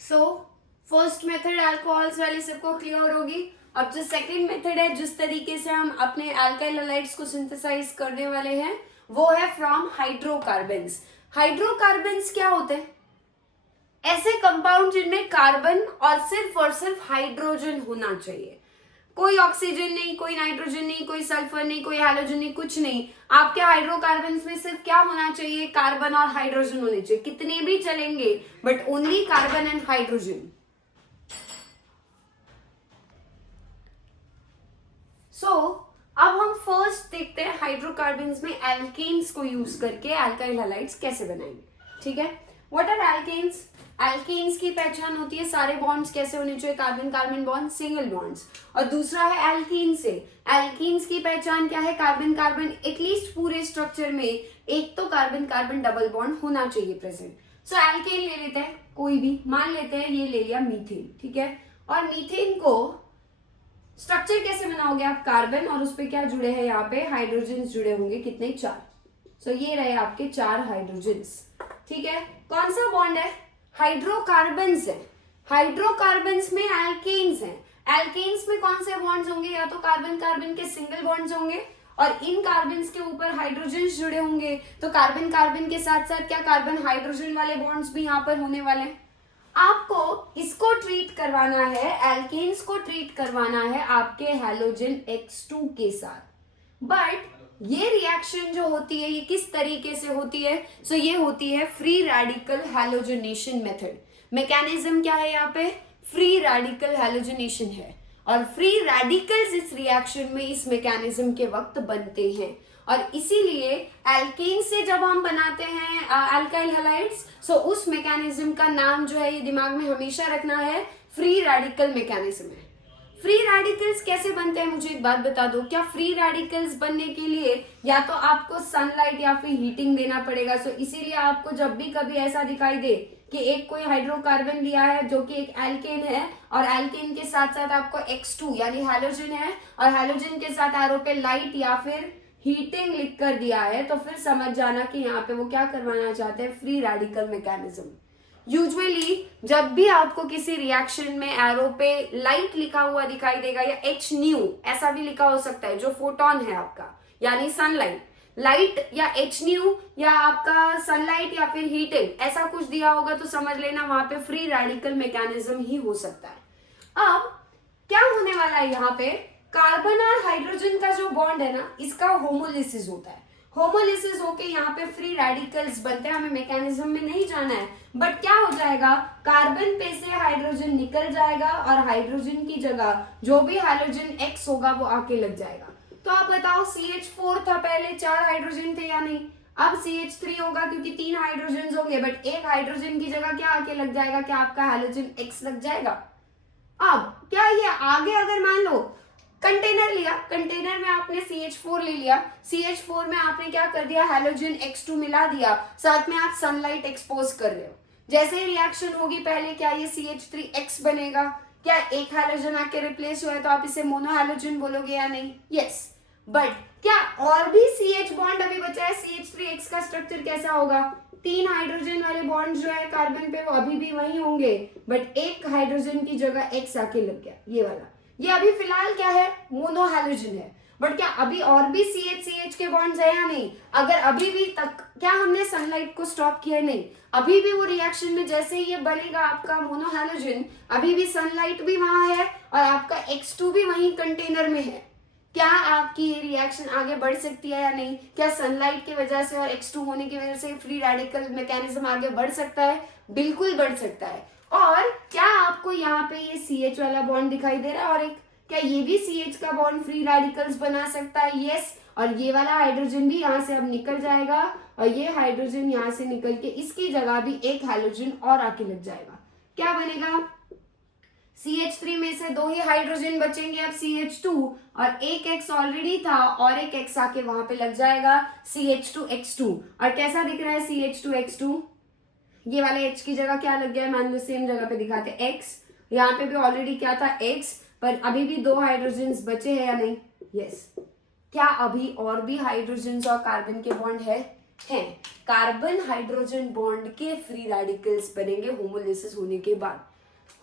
सो फर्स्ट मेथड अल्कोहल्स वाली सबको क्लियर होगी। अब जो सेकंड मेथड है, जिस तरीके से हम अपने अल्काइल हैलाइड्स को सिंथेसाइज करने वाले हैं, वो है फ्रॉम हाइड्रोकार्बन्स। हाइड्रोकार्बन्स क्या होते हैं? ऐसे कंपाउंड जिनमें कार्बन और सिर्फ हाइड्रोजन होना चाहिए, कोई ऑक्सीजन नहीं, कोई नाइट्रोजन नहीं, कोई सल्फर नहीं, कोई हैलोजन नहीं, कुछ नहीं। आपके हाइड्रोकार्बन्स में सिर्फ क्या होना चाहिए? कार्बन और हाइड्रोजन होने चाहिए। कितने भी चलेंगे but only carbon and hydrogen. So अब हम फर्स्ट देखते हैं हाइड्रोकार्बन्स में एल्केन्स को यूज करके अल्काइल हैलाइड्स कैसे बनाएंगे। ठीक है, व्हाट आर एल्केन्स? एल्केन्स की पहचान होती है सारे बॉन्ड्स कैसे होने चाहिए, carbon carbon bond single bonds. और दूसरा है एल्कीन से, एल्कीन्स की पहचान क्या है? कार्बन कार्बन एटलीस्ट पूरे स्ट्रक्चर में एक तो कार्बन कार्बन डबल बॉन्ड होना चाहिए प्रेजेंट। सो एल्केन ले लेते हैं कोई भी, मान लेते हैं ये ले लिया मीथेन। ठीक है, और मीथेन को स्ट्रक्चर कैसे बनाओगे आप? कार्बन और उस पर क्या जुड़े हैं? यहाँ पे हाइड्रोजन जुड़े होंगे, कितने? 4। सो ये रहे आपके 4 हाइड्रोजन्स। ठीक है, कौन सा बॉन्ड है? हाइड्रोकार्बन्स है। हाइड्रोकार्बन्स में एल्केन्स हैं। एल्केन्स में कौन से बॉन्ड्स होंगे? या तो कार्बन कार्बन के सिंगल बॉन्ड्स होंगे और इन कार्बन्स के ऊपर हाइड्रोजन जुड़े होंगे, तो कार्बन कार्बन के साथ साथ क्या कार्बन हाइड्रोजन वाले बॉन्ड्स भी यहाँ पर होने वाले हैं। आपको इसको ट्रीट करवाना है, एल्केन्स को ट्रीट करवाना है आपके हैलोजन X2 के साथ। बट ये रिएक्शन जो होती है ये किस तरीके से होती है? सो ये होती है free radical halogenation method. Mechanism क्या है यहाँ पे? फ्री रेडिकल हैलोजनेशन है, और फ्री रेडिकल्स इस रिएक्शन में इस मैकेनिज्म के वक्त बनते हैं, और इसीलिए एल्केन से जब हम बनाते हैं अल्काइल हैलाइड्स, सो उस मैकेनिज्म का नाम जो है ये दिमाग में हमेशा रखना है, फ्री रेडिकल मैकेनिज्म है। फ्री रेडिकल्स कैसे बनते हैं मुझे एक बात बता दो। क्या फ्री रेडिकल्स बनने के लिए या तो आपको सनलाइट या फिर हीटिंग देना पड़ेगा। सो इसीलिए आपको जब भी कभी ऐसा दिखाई दे कि एक कोई हाइड्रोकार्बन लिया है जो कि एक एल्केन है, और एल्केन के साथ साथ आपको X2 यानी हैलोजन है, और हैलोजन के साथ एरो पे लाइट या फिर हीटिंग लिख कर दिया है, तो फिर समझ जाना कि यहाँ पे वो क्या करवाना चाहते हैं, फ्री रेडिकल मैकेनिज्म। यूजुअली जब भी आपको किसी रिएक्शन में एरो पे लाइट लिखा हुआ दिखाई देगा या H न्यू ऐसा भी लिखा हो सकता है, जो फोटोन है आपका यानी सनलाइट, लाइट या H न्यू या आपका सनलाइट या फिर हीटिंग ऐसा कुछ दिया होगा, तो समझ लेना वहां पे फ्री रेडिकल मैकेनिज्म ही हो सकता है। अब क्या होने वाला है यहाँ पे? कार्बन और हाइड्रोजन का जो बॉन्ड है ना, इसका होमोलिसिस होता है। होमोलिसिस होके यहाँ पे फ्री रेडिकल्स बनते हैं। हमें मैकेनिज्म में नहीं जाना है, बट क्या हो जाएगा, कार्बन पे से हाइड्रोजन निकल जाएगा और हाइड्रोजन की जगह जो भी हाइड्रोजन X होगा वो आके लग जाएगा। तो आप बताओ, CH4 था पहले, 4 हाइड्रोजन थे या नहीं? अब CH3 होगा क्योंकि 3 हाइड्रोजन होंगे, बट एक हाइड्रोजन की जगह क्या आके लग जाएगा? क्या आपका हाइड्रोजन X लग जाएगा। अब क्या ये आगे अगर मान लो कंटेनर लिया, कंटेनर में आपने CH4 ले लिया, CH4 में आपने क्या कर दिया, हैलोजन X2 मिला दिया, साथ में आप सनलाइट एक्सपोज कर रहे हो। जैसे ही रिएक्शन होगी पहले क्या ये CH3X बनेगा? क्या एक हैलोजन आके रिप्लेस हुआ है तो आप इसे मोनो हैलोजन बोलोगे या नहीं? यस। बट क्या और भी CH बॉन्ड अभी बचा है? CH3X का स्ट्रक्चर कैसा होगा? 3 हाइड्रोजन वाले बॉन्ड जो है कार्बन पे वो अभी भी वही होंगे, बट एक हाइड्रोजन की जगह X आके लग गया, ये वाला। ये अभी फिलहाल क्या है? मोनोहैलोजन है। बट क्या अभी और भी CH के बॉन्ड्स है या नहीं? अगर अभी भी तक, क्या हमने सनलाइट को स्टॉप किया? नहीं, अभी भी वो रिएक्शन में जैसे ही ये बनेगा आपका मोनोहैलोजन, अभी भी सनलाइट भी वहां है और आपका X2 भी वहीं कंटेनर में है। क्या आपकी ये रिएक्शन आगे बढ़ सकती है या नहीं? क्या सनलाइट की वजह से और X2 होने की वजह से फ्री रेडिकल मैकेनिज्म आगे बढ़ सकता है? बिल्कुल बढ़ सकता है। और क्या आपको यहाँ पे ये CH वाला बॉन्ड दिखाई दे रहा है? और एक क्या ये भी CH का बॉन्ड फ्री रेडिकल्स बना सकता है? यस। और ये वाला हाइड्रोजन भी यहाँ से अब निकल जाएगा और ये हाइड्रोजन यहाँ से निकल के इसकी जगह भी एक हाइड्रोजन और आके लग जाएगा। क्या बनेगा? CH3 में से 2 ही हाइड्रोजन बचेंगे अब CH2, और एक X ऑलरेडी था और एक X आके वहां पे लग जाएगा CH2X2। और कैसा दिख रहा है CH2X2? ये वाले H की जगह क्या लग गया? मान लो सेम जगह पे दिखाते X, यहाँ पे भी ऑलरेडी क्या था? X, पर अभी भी 2 हाइड्रोजन बचे हैं या नहीं? यस। क्या अभी और भी हाइड्रोजन और कार्बन के बॉन्ड है? हैं। कार्बन हाइड्रोजन बॉन्ड के फ्री रेडिकल्स बनेंगे होमोलिसिस होने के बाद।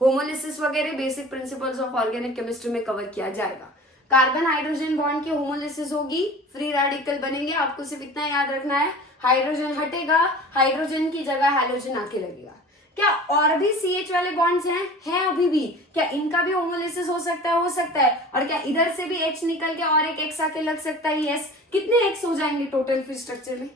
होमोलिसिस वगैरह basic principles of organic chemistry में कवर किया जाएगा। कार्बन हाइड्रोजन बॉन्ड की होमोलिसिस होगी, फ्री रेडिकल बनेंगे। आपको सिर्फ इतना याद रखना है, हाइड्रोजन हटेगा, हाइड्रोजन की जगह हैलोजन आके लगेगा। क्या और भी CH वाले बॉन्ड्स हैं अभी भी? क्या इनका भी होमोलिसिस हो सकता है? हो सकता है। और क्या इधर से भी H निकल के और एक X आके लग सकता है? यस। कितने X हो जाएंगे टोटल फिर स्ट्रक्चर में?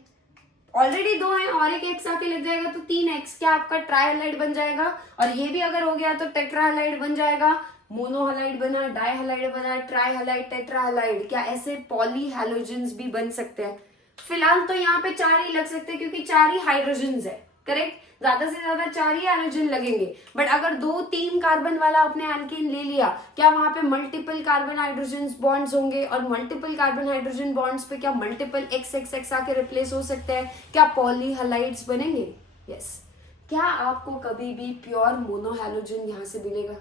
ऑलरेडी 2 है और एक X आके लग जाएगा तो 3X। क्या आपका ट्राइहैलाइड बन जाएगा? और ये भी अगर हो गया तो टेट्राहैलाइड बन जाएगा। मोनोहैलाइड बना, डाइहैलाइड बना, ट्राइहैलाइड, टेट्राहैलाइड। क्या ऐसे पॉलीहैलोजेंस भी बन सकते हैं? फिलहाल तो यहाँ पे 4 ही लग सकते हैं क्योंकि 4 ही हाइड्रोजन है। करेक्ट, ज्यादा से ज्यादा 4 ही हाइड्रोजन लगेंगे। बट अगर 2-3 कार्बन वाला आपने एल्केन ले लिया, क्या वहां पे मल्टीपल कार्बन हाइड्रोजन बॉन्ड्स होंगे? और मल्टीपल कार्बन हाइड्रोजन बॉन्ड्स पे क्या मल्टीपल XXX आके रिप्लेस हो सकते हैं? क्या पॉलीहैलाइड्स बनेंगे? यस। क्या आपको कभी भी प्योर मोनोहैलोजन यहाँ से मिलेगा?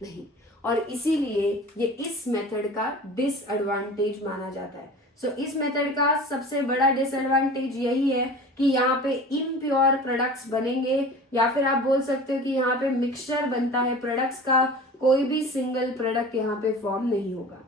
नहीं। और इसीलिए ये इस मेथड का डिसएडवांटेज माना जाता है। सो इस मेथड का सबसे बड़ा डिसएडवांटेज यही है कि यहाँ पे इम्प्योर प्रोडक्ट्स बनेंगे, या फिर आप बोल सकते हो कि यहाँ पे मिक्सचर बनता है प्रोडक्ट्स का, कोई भी सिंगल प्रोडक्ट यहाँ पे फॉर्म नहीं होगा।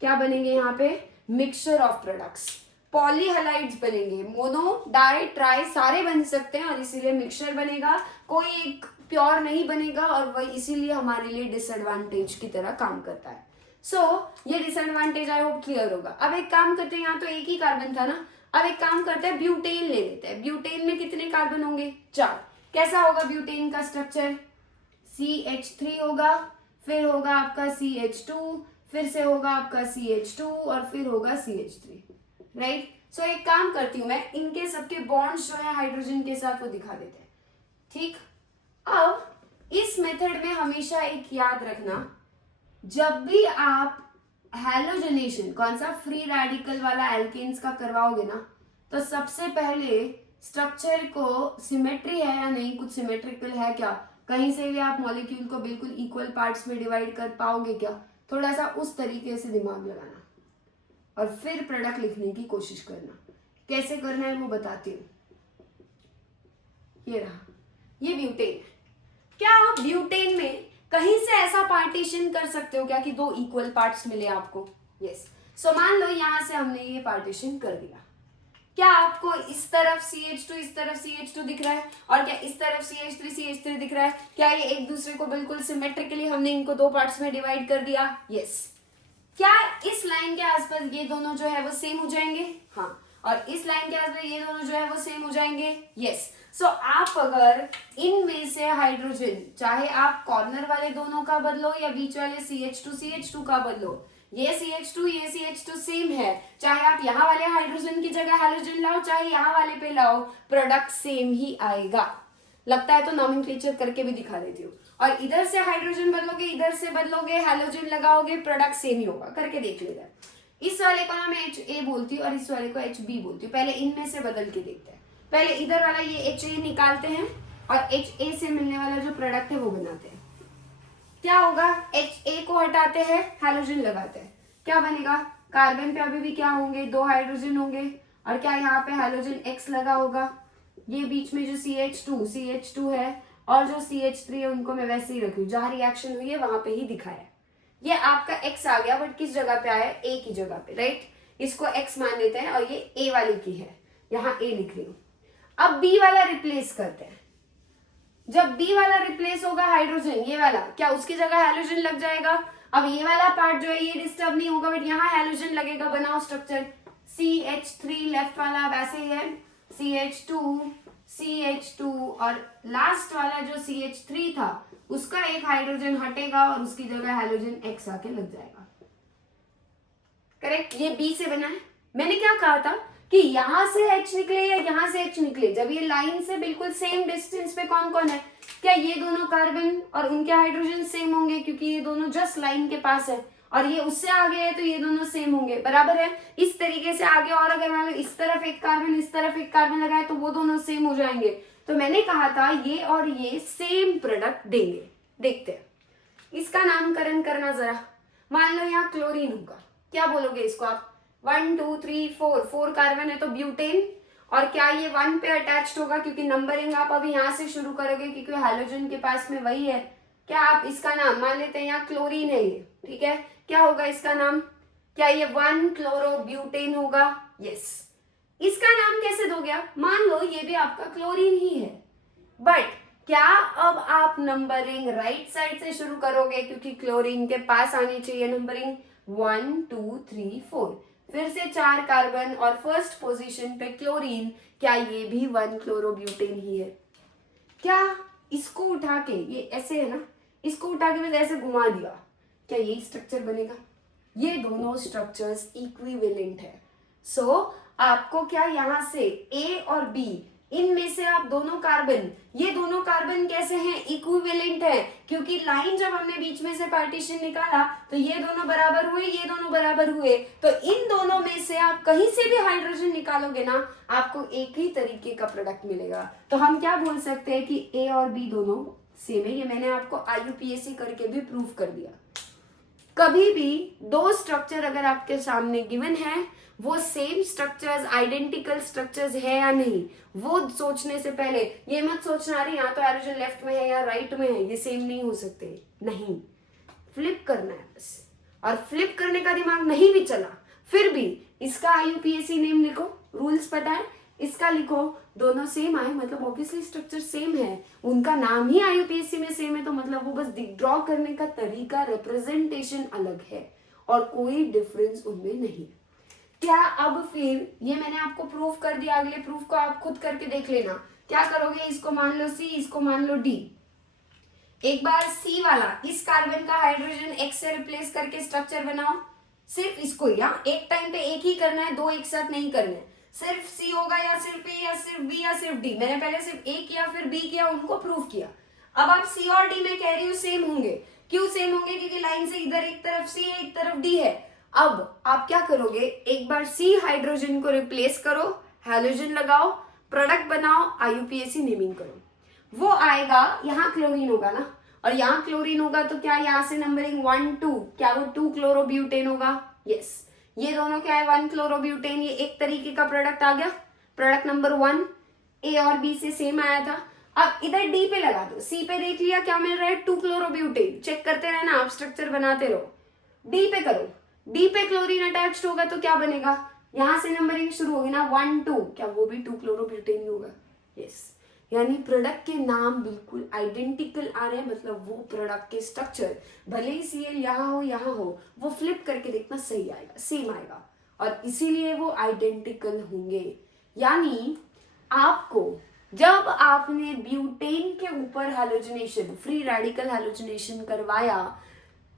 क्या बनेंगे यहाँ पे? Mixture of products. पॉलीहैलाइड्स बनेंगे, मोनो, डाई, ट्राई सारे बन सकते हैं और इसीलिए मिक्सचर बनेगा, कोई एक प्योर नहीं बनेगा, और वही इसीलिए हमारे लिए डिसएडवांटेज की तरह काम करता है। सो ये डिसएडवांटेज आई होप क्लियर होगा। अब एक काम करते हैं, यहाँ तो एक ही कार्बन था ना, अब एक काम करते हैं, ब्यूटेन ले लेते हैं। ब्यूटेन में कितने कार्बन होंगे? 4। कैसा होगा ब्यूटेन का स्ट्रक्चर? CH3 होगा, फिर होगा आपका CH2, फिर से होगा आपका CH2 और फिर होगा CH3, राइट। सो एक काम करती हूँ मैं, इनके सबके बॉन्ड्स जो है हाइड्रोजन के साथ वो दिखा देते हैं, ठीक। अब इस मेथड में हमेशा एक याद रखना, जब भी आप हैलोजनेशन, कौन सा फ्री रेडिकल वाला एल्केन्स का करवाओगे ना, तो सबसे पहले स्ट्रक्चर को सिमेट्री है या नहीं, कुछ सिमेट्रिकल है क्या, कहीं से भी आप मॉलिक्यूल को बिल्कुल इक्वल पार्ट्स में डिवाइड कर पाओगे क्या, थोड़ा सा उस तरीके से दिमाग लगाना और फिर प्रोडक्ट लिखने की कोशिश करना। कैसे करना है वो बताती हूँ। ये रहा, ये ब्यूटेन। क्या आप ब्यूटेन में कहीं से ऐसा पार्टीशन कर सकते हो क्या कि 2 इक्वल पार्ट्स मिले आपको? यस। सो मान लो यहां से हमने ये पार्टीशन कर दिया, क्या आपको इस तरफ CH2 इस तरफ CH2 दिख रहा है, और क्या इस तरफ CH3 दिख रहा है? क्या ये एक दूसरे को बिल्कुल सिमेट्रिकली हमने इनको 2 पार्ट्स में डिवाइड कर दिया? यस। क्या इस लाइन के आसपास ये दोनों जो है वो सेम हो जाएंगे? हाँ। और इस लाइन के आसपास ये दोनों जो है वो सेम हो जाएंगे? यस। सो आप अगर इनमें से हाइड्रोजन, चाहे आप कॉर्नर वाले दोनों का बदलो या बीच वाले CH2 का बदलो, ये CH2 सेम है, चाहे आप यहाँ वाले हाइड्रोजन की जगह हैलोजन लाओ, चाहे यहाँ वाले पे लाओ, प्रोडक्ट सेम ही आएगा। लगता है तो नॉमेनक्लेचर करके भी दिखा देती हूँ। और इधर से हाइड्रोजन बदलोगे, इधर से बदलोगे, हैलोजन लगाओगे, प्रोडक्ट सेम ही होगा। करके देख लेगा। इस वाले को ना मैं HA बोलती हूँ और इस वाले को HB बोलती हूँ। पहले इनमें से बदल के देखते हैं। पहले इधर वाला ये HA निकालते हैं और HA से मिलने वाला जो प्रोडक्ट है वो बनाते हैं। क्या होगा? HA को हटाते हैं, हैलोजन लगाते हैं, क्या बनेगा? कार्बन पे अभी भी क्या होंगे, 2 हाइड्रोजन होंगे, और क्या यहाँ पे हाइड्रोजन X लगा होगा। ये बीच में जो CH2 है और जो CH3 है उनको मैं वैसे ही रखी हूँ, जहां रिएक्शन हुई है वहां पे ही दिखाया है। ये आपका X आ गया, बट किस जगह पे आया, A की जगह पे, राइट। इसको X मान लेते हैं, और ये A वाली की है, यहाँ A लिख रही हूँ। अब B वाला रिप्लेस करते हैं। जब B वाला रिप्लेस होगा हाइड्रोजन, ये वाला, क्या उसकी जगह हाइड्रोजन लग जाएगा। अब ये वाला पार्ट जो है ये डिस्टर्ब नहीं होगा, बट यहाँ हाइड्रोजन लगेगा। बनाओ स्ट्रक्चर, CH3 लेफ्ट वाला वैसे ही है, CH2 और लास्ट वाला जो CH3 था उसका एक हाइड्रोजन हटेगा और उसकी जगह हाइड्रोजन X आके लग जाएगा। करेक्ट, ये B से बना है। मैंने क्या कहा था कि यहां से H निकले या यहां से H निकले, जब ये लाइन से बिल्कुल सेम डिस्टेंस पे कौन कौन है, क्या ये दोनों कार्बन और उनके हाइड्रोजन सेम होंगे, क्योंकि ये दोनों जस्ट लाइन के पास है, और ये उससे आगे है तो ये दोनों सेम होंगे, बराबर है। इस तरीके से आगे, और अगर मान लो इस तरफ एक कार्बन इस तरफ एक कार्बन लगाए तो वो दोनों सेम हो जाएंगे। तो मैंने कहा था ये और ये सेम प्रोडक्ट देंगे। देखते हैं, इसका नामकरण करना जरा। मान लो यहाँ क्लोरीन होगा, क्या बोलोगे इसको आप, 1 2 3 4 कार्बन है तो ब्यूटेन, और क्या ये 1 पे अटैच्ड होगा, क्योंकि नंबरिंग आप अभी यहाँ से शुरू करोगे क्योंकि हाइड्रोजन के पास में वही है। क्या आप इसका नाम मान लेते हैं, यहाँ क्लोरीन है ये, ठीक है, क्या होगा इसका नाम, क्या ये 1 क्लोरोब्यूटेन होगा। यस, इसका नाम कैसे दोगे आप, मान लो ये भी आपका क्लोरीन ही है, बट क्या अब आप नंबरिंग राइट साइड से शुरू करोगे, क्योंकि क्लोरीन के पास आनी चाहिए नंबरिंग 1 2 3 4, फिर से 4 कार्बन और फर्स्ट पोजीशन पे क्लोरीन, क्या ये भी 1 क्लोरोब्यूटेन ही है। क्या इसको उठा के, ये ऐसे है ना, इसको उठा के मैंने ऐसे घुमा दिया, क्या यही स्ट्रक्चर बनेगा। ये दोनों स्ट्रक्चर्स इक्विवेलेंट है। सो आपको क्या यहाँ से A और B, इनमें से आप दोनों कार्बन, ये दोनों कार्बन कैसे हैं, इक्विवेलेंट है, क्योंकि लाइन जब हमने बीच में से पार्टीशन निकाला तो ये दोनों बराबर हुए, ये दोनों बराबर हुए, तो इन दोनों में से आप कहीं से भी हाइड्रोजन निकालोगे ना, आपको एक ही तरीके का प्रोडक्ट मिलेगा। तो हम क्या बोल सकते हैं कि A और B दोनों सेम है। ये मैंने आपको IUPAC करके भी प्रूव कर दिया। कभी भी दो स्ट्रक्चर अगर आपके सामने गिवन है, वो सेम स्ट्रक्चर्स, आइडेंटिकल स्ट्रक्चर्स है या नहीं, वो सोचने से पहले ये मत सोचना रही यहाँ तो हाइड्रोजन लेफ्ट में है या राइट में है, ये सेम नहीं हो सकते, नहीं, फ्लिप करना है बस। और फ्लिप करने का दिमाग नहीं भी चला फिर भी इसका IUPAC नेम लिखो, रूल्स पता है, इसका लिखो, दोनों सेम आए मतलब ऑब्वियसली स्ट्रक्चर सेम है, उनका नाम ही IUPAC में सेम है, तो मतलब वो बस ड्रॉ करने का तरीका, रिप्रेजेंटेशन अलग है और कोई डिफरेंस उनमें नहीं। क्या अब फिर ये मैंने आपको प्रूफ कर दिया, अगले प्रूफ को आप खुद करके देख लेना। क्या करोगे, इसको मान लो C, इसको मान लो D। एक बार C वाला इस कार्बन का हाइड्रोजन X से रिप्लेस करके स्ट्रक्चर बनाओ, सिर्फ इसको, या एक टाइम पे एक ही करना है, दो एक साथ नहीं करना है। सिर्फ C होगा या सिर्फ A या सिर्फ B या सिर्फ D। मैंने पहले सिर्फ A किया फिर B किया, उनको प्रूफ किया। अब आप C और D में कह रही हूँ सेम होंगे, क्यों सेम होंगे, क्योंकि लाइन से इधर एक तरफ C है एक तरफ D है। अब आप क्या करोगे, एक बार C हाइड्रोजन को रिप्लेस करो, हाइड्रोजन लगाओ, प्रोडक्ट बनाओ, IUPAC नेमिंग करो, वो आएगा। यहाँ क्लोरीन होगा ना, और यहाँ क्लोरीन होगा तो क्या यहाँ से नंबरिंग 1 2, क्या वो 2 क्लोरोब्यूटेन होगा। यस, ये दोनों क्या है 1 क्लोरोब्यूटेन, ये एक तरीके का प्रोडक्ट आ गया। प्रोडक्ट नंबर 1 A और B से सेम आया था। अब इधर D पे लगा दो, C पे देख लिया क्या मिल रहा है, 2 क्लोरोब्यूटेन, चेक करते रहना, आप स्ट्रक्चर बनाते रहो। D पे करो, D पे क्लोरीन अटैच्ड होगा तो क्या बनेगा, यहां से नंबरिंग शुरू होगी ना 1 2, क्या वो भी 2 क्लोरोब्यूटेन ही होगा। यस, यानी प्रोडक्ट के नाम बिल्कुल आइडेंटिकल आ रहे हैं, मतलब वो प्रोडक्ट के स्ट्रक्चर भले ही Cl यहाँ हो, वो फ्लिप करके देखना सही आएगा, सेम आएगा, और इसीलिए वो आइडेंटिकल होंगे। यानी आपको जब आपने ब्यूटेन के ऊपर हैलोजिनेशन, फ्री रेडिकल हैलोजिनेशन करवाया,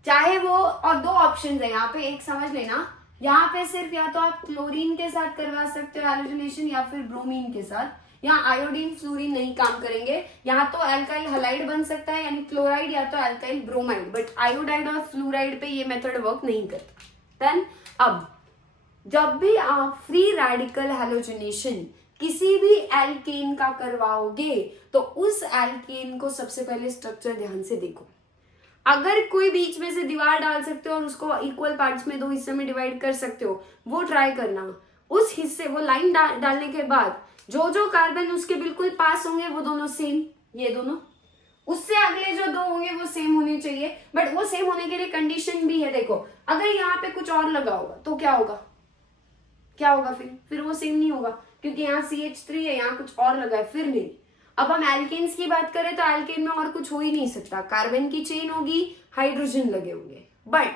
चाहे वो, और दो ऑप्शन है यहाँ पे, एक समझ लेना, यहाँ पे सिर्फ या तो आप क्लोरीन के साथ करवा सकते हो हैलोजिनेशन या फिर ब्रोमीन के साथ। यहाँ आयोडीन फ्लोरीन नहीं काम करेंगे, यहाँ तो अल्काइल हलाइड बन सकता है यानी क्लोराइड या तो अल्काइल ब्रोमाइड, बट आयोडाइड और फ्लोराइड पे ये मेथड वर्क नहीं करता। देन अब जब भी आप फ्री रेडिकल हैलोजिनेशन किसी भी एल्केन का करवाओगे तो उस एल्केन को सबसे पहले स्ट्रक्चर ध्यान से देखो। अगर कोई बीच में से दीवार डाल सकते हो और उसको इक्वल पार्ट्स में 2 हिस्से में डिवाइड कर सकते हो, वो ट्राई करना। उस हिस्से वो लाइन डालने के बाद जो जो कार्बन उसके बिल्कुल पास होंगे वो दोनों सेम, ये दोनों, उससे अगले जो 2 होंगे वो सेम होने चाहिए। बट वो सेम होने के लिए कंडीशन भी है। देखो अगर यहाँ पे कुछ और लगा होगा तो क्या होगा, क्या होगा, फिर वो सेम नहीं होगा, क्योंकि यहाँ CH3 है, यहाँ कुछ और लगा है, फिर नहीं। अब हम एल्केन्स की बात करें तो एल्केन में और कुछ हो ही नहीं सकता, कार्बन की चेन होगी, हाइड्रोजन लगे होंगे। बट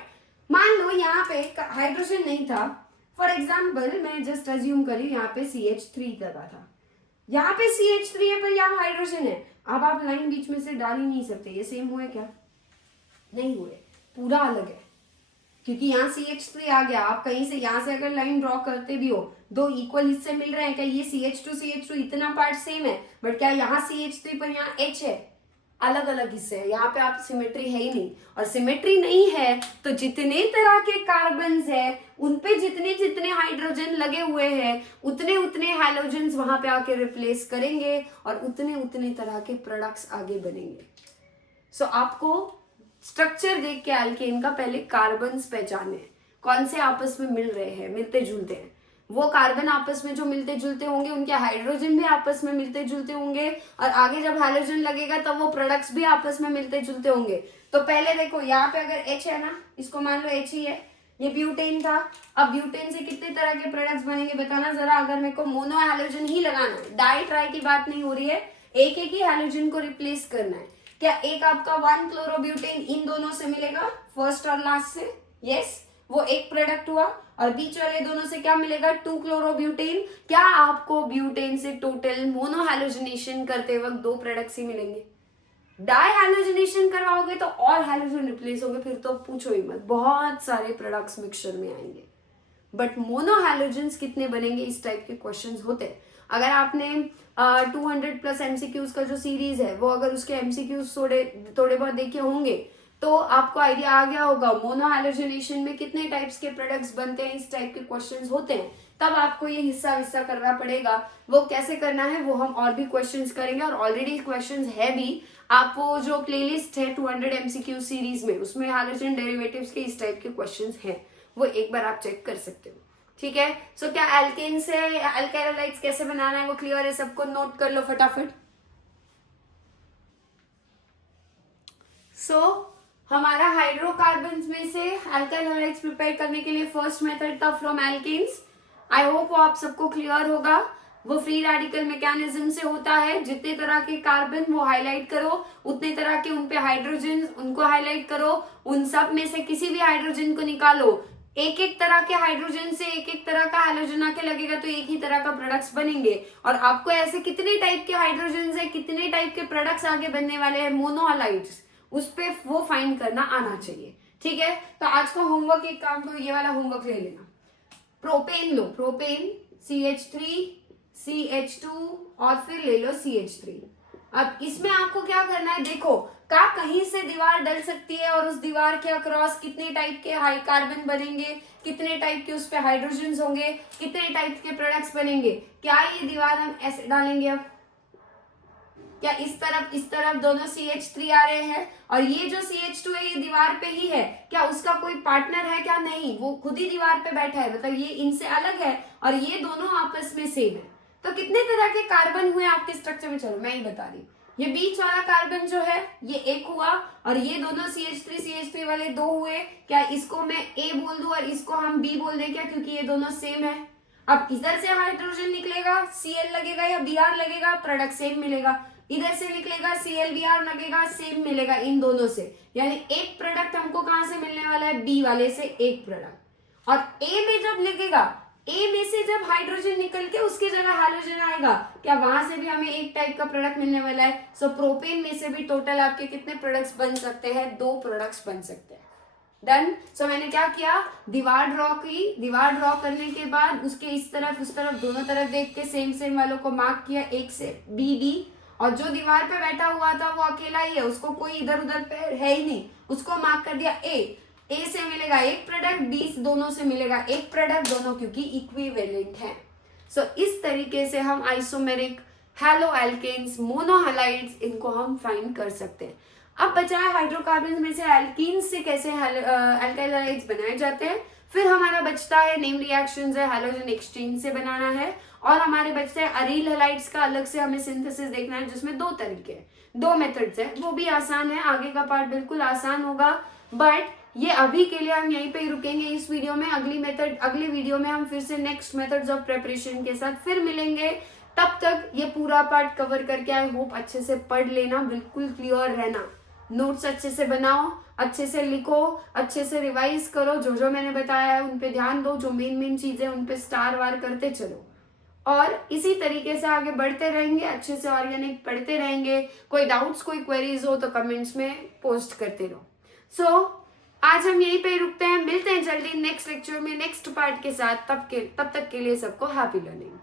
मान लो यहाँ पे हाइड्रोजन नहीं था, फॉर एग्जाम्पल मैं जस्ट अज्यूम करी यहाँ पे CH3 लगा था, यहाँ पे CH3 है पर यहाँ हाइड्रोजन है। अब आप लाइन बीच में से डाल ही नहीं सकते, ये सेम हुए क्या, नहीं हुए, पूरा अलग है, क्योंकि यहाँ CH3 आ गया। आप कहीं से यहाँ से अगर लाइन ड्रॉ करते भी हो, 2 इक्वल हिस्से मिल रहे हैं, क्या ये CH2 इतना पार्ट सेम है, बट क्या यहाँ CH3 पर यहाँ H है, अलग अलग हिस्से है, यहाँ पे आप सिमेट्री है ही नहीं। और सिमेट्री नहीं है तो जितने तरह के कार्बन्स है उनपे जितने जितने हाइड्रोजन लगे हुए हैं उतने उतने हैलोजेंस वहां पे आके रिप्लेस करेंगे और उतने उतने तरह के प्रोडक्ट्स आगे बनेंगे। सो आपको स्ट्रक्चर देख के एल्केन का पहले कार्बन्स पहचाने, कौन से आपस में मिल रहे हैं, मिलते जुलते हैं। वो कार्बन आपस में जो मिलते जुलते होंगे उनके हाइड्रोजन भी आपस में मिलते जुलते होंगे, और आगे जब हाइड्रोजन लगेगा तब वो प्रोडक्ट्स भी आपस में मिलते जुलते होंगे। तो पहले देखो यहाँ पे अगर H है ना, इसको मान लो H ही है, ये ब्यूटेन था। अब ब्यूटेन से कितने तरह के प्रोडक्ट्स बनेंगे बताना जरा। अगर मेरे को मोनो हैलोजन ही लगाना है, डाई ट्राई की बात नहीं हो रही है, एक एक ही हैलोजन को रिप्लेस करना है। क्या एक आपका 1 क्लोरोब्यूटेन इन दोनों से मिलेगा, फर्स्ट और लास्ट से, यस, वो एक प्रोडक्ट हुआ। और बीच वाले दोनों से क्या मिलेगा, 2 क्लोरोब्यूटेन। क्या आपको ब्यूटेन से टोटल मोनो हैलोजनेशन करते वक्त 2 प्रोडक्ट्स ही मिलेंगे? डाई हैलोजनेशन करवाओगे तो और हैलोजन रिप्लेस होंगे, फिर तो पूछो ही मत, बहुत सारे प्रोडक्ट्स मिक्सचर में आएंगे। बट मोनो हैलोजेंस कितने बनेंगे, इस टाइप के क्वेश्चंस होते हैं। अगर आपने 200+ MCQs का जो सीरीज है वो अगर उसके MCQs थोड़े बहुत देखे होंगे तो आपको आइडिया आ गया होगा मोनो हैलोजनेशन में कितने टाइप्स के प्रोडक्ट्स बनते हैं, इस टाइप के क्वेश्चंस होते हैं। तब आपको ये हिस्सा करना पड़ेगा। वो कैसे करना है वो हम और भी क्वेश्चंस करेंगे, और ऑलरेडी क्वेश्चंस है भी। आप वो जो प्लेलिस्ट है 200 MCQ सीरीज में, उसमें हैलोजन डेरिवेटिव्स के इस टाइप के क्वेश्चंस हैं, वो एक बार आप चेक कर सकते हो। ठीक है, सो क्या एल्केन से अल्काइलाइड्स कैसे बनाना है वो क्लियर है सबको? नोट कर लो फटाफट। हमारा हाइड्रोकार्बन्स में से अल्काइल हैलाइड्स प्रिपेयर करने के लिए फर्स्ट मेथड था फ्रॉम एल्केन्स। आई होप वो आप सबको क्लियर होगा। वो फ्री रेडिकल मैकेनिज्म से होता है। जितने तरह के कार्बन वो हाईलाइट करो, उतने तरह के उनपे हाइड्रोजन उनको हाईलाइट करो, उन सब में से किसी भी हाइड्रोजन को निकालो। एक एक तरह के हाइड्रोजन से एक एक तरह का हाइड्रोजन आके लगेगा तो एक ही तरह का प्रोडक्ट्स बनेंगे। और आपको ऐसे कितने टाइप के हाइड्रोजन है, कितने टाइप के प्रोडक्ट्स आगे बनने वाले हैं मोनोहलाइड्स, उस पे वो फाइंड करना आना चाहिए। ठीक है, तो आज का होमवर्क एक काम करो, ये वाला होमवर्क ले लेना। प्रोपेन लो, प्रोपेन CH3 CH2 और फिर ले लो CH3। अब इसमें आपको क्या करना है, देखो का कहीं से दीवार डल सकती है और उस दीवार के अक्रॉस कितने टाइप के हाई कार्बन बनेंगे, कितने टाइप के उस पे हाइड्रोजन होंगे, कितने टाइप के प्रोडक्ट्स बनेंगे। क्या ये दीवार हम ऐसे डालेंगे, अब क्या इस तरफ दोनों CH3 आ रहे हैं और ये जो CH2 है ये दीवार पे ही है, क्या उसका कोई पार्टनर है? क्या नहीं, वो खुद ही दीवार पे बैठा है, मतलब ये इनसे अलग है और ये दोनों आपस में सेम है। तो कितने तरह के कार्बन हुए आपके स्ट्रक्चर में, चलो मैं ही बता रही हूँ। ये बीच वाला कार्बन जो है ये एक हुआ और ये दोनों CH3 वाले 2 हुए। क्या इसको मैं A बोल दूं और इसको हम B बोल दें क्या, क्योंकि ये दोनों सेम है। अब इधर से हाइड्रोजन निकलेगा, Cl लगेगा या Br लगेगा, प्रोडक्ट सेम मिलेगा। इधर से निकलेगा ClBr लगेगा, सेम मिलेगा इन दोनों से। यानी एक प्रोडक्ट हमको कहां से मिलने वाला है, B वाले से एक प्रोडक्ट। और A में जब लगेगा, A में से जब हाइड्रोजन निकल के उसके जगह हाइड्रोजन आएगा, क्या वहां से भी हमें एक टाइप का प्रोडक्ट मिलने वाला है। सो प्रोपेन में से भी टोटल आपके कितने प्रोडक्ट्स बन सकते हैं, 2 प्रोडक्ट्स बन सकते हैं। डन। सो मैंने क्या किया, दीवार ड्रॉ की। दीवार ड्रॉ करने के बाद उसके इस तरफ उस तरफ दोनों तरफ देख के सेम वालों को मार्क किया, एक से B। और जो दीवार पे बैठा हुआ था वो अकेला ही है, उसको कोई इधर उधर पे है ही नहीं, उसको मार्क कर दिया A से मिलेगा एक प्रोडक्ट, B दोनों से मिलेगा एक प्रोडक्ट, दोनों क्योंकि इक्विवेलेंट है। सो इस तरीके से हम आइसोमेरिक, हैलो एल्केन्स, मोनोहलाइड्स, इनको हम फाइंड कर सकते हैं। अब बचा है हाइड्रोकार्बन में से एल्कीन से कैसे अल्काइल हैलाइड्स बनाए जाते हैं। फिर हमारा बचता है नेम रिएक्शंस है, हैलोजन एक्सचेंज से बनाना है, और हमारे बचते हैं अरील हैलाइड्स का अलग से हमें सिंथेसिस देखना है, जिसमें 2 तरीके हैं, 2 मेथड्स है, वो भी आसान है। आगे का पार्ट बिल्कुल आसान होगा, बट ये अभी के लिए हम यहीं पे ही रुकेंगे इस वीडियो में। अगली वीडियो में हम फिर से नेक्स्ट मेथड्स ऑफ प्रिपरेशन के साथ फिर मिलेंगे। तब तक ये पूरा पार्ट कवर करके आई होप अच्छे से पढ़ लेना, बिल्कुल क्लियर रहना, नोट्स अच्छे से बनाओ, अच्छे से लिखो, अच्छे से रिवाइज करो, जो जो मैंने बताया है उन पे ध्यान दो, जो मेन चीजें उन पे स्टार वार करते चलो, और इसी तरीके से आगे बढ़ते रहेंगे, अच्छे से ऑर्गेनिक पढ़ते रहेंगे। कोई डाउट्स कोई क्वेरीज हो तो कमेंट्स में पोस्ट करते रहो। सो आज हम यहीं पे रुकते हैं, मिलते हैं जल्दी नेक्स्ट लेक्चर में नेक्स्ट पार्ट के साथ। तब तक के लिए सबको हैप्पी लर्निंग।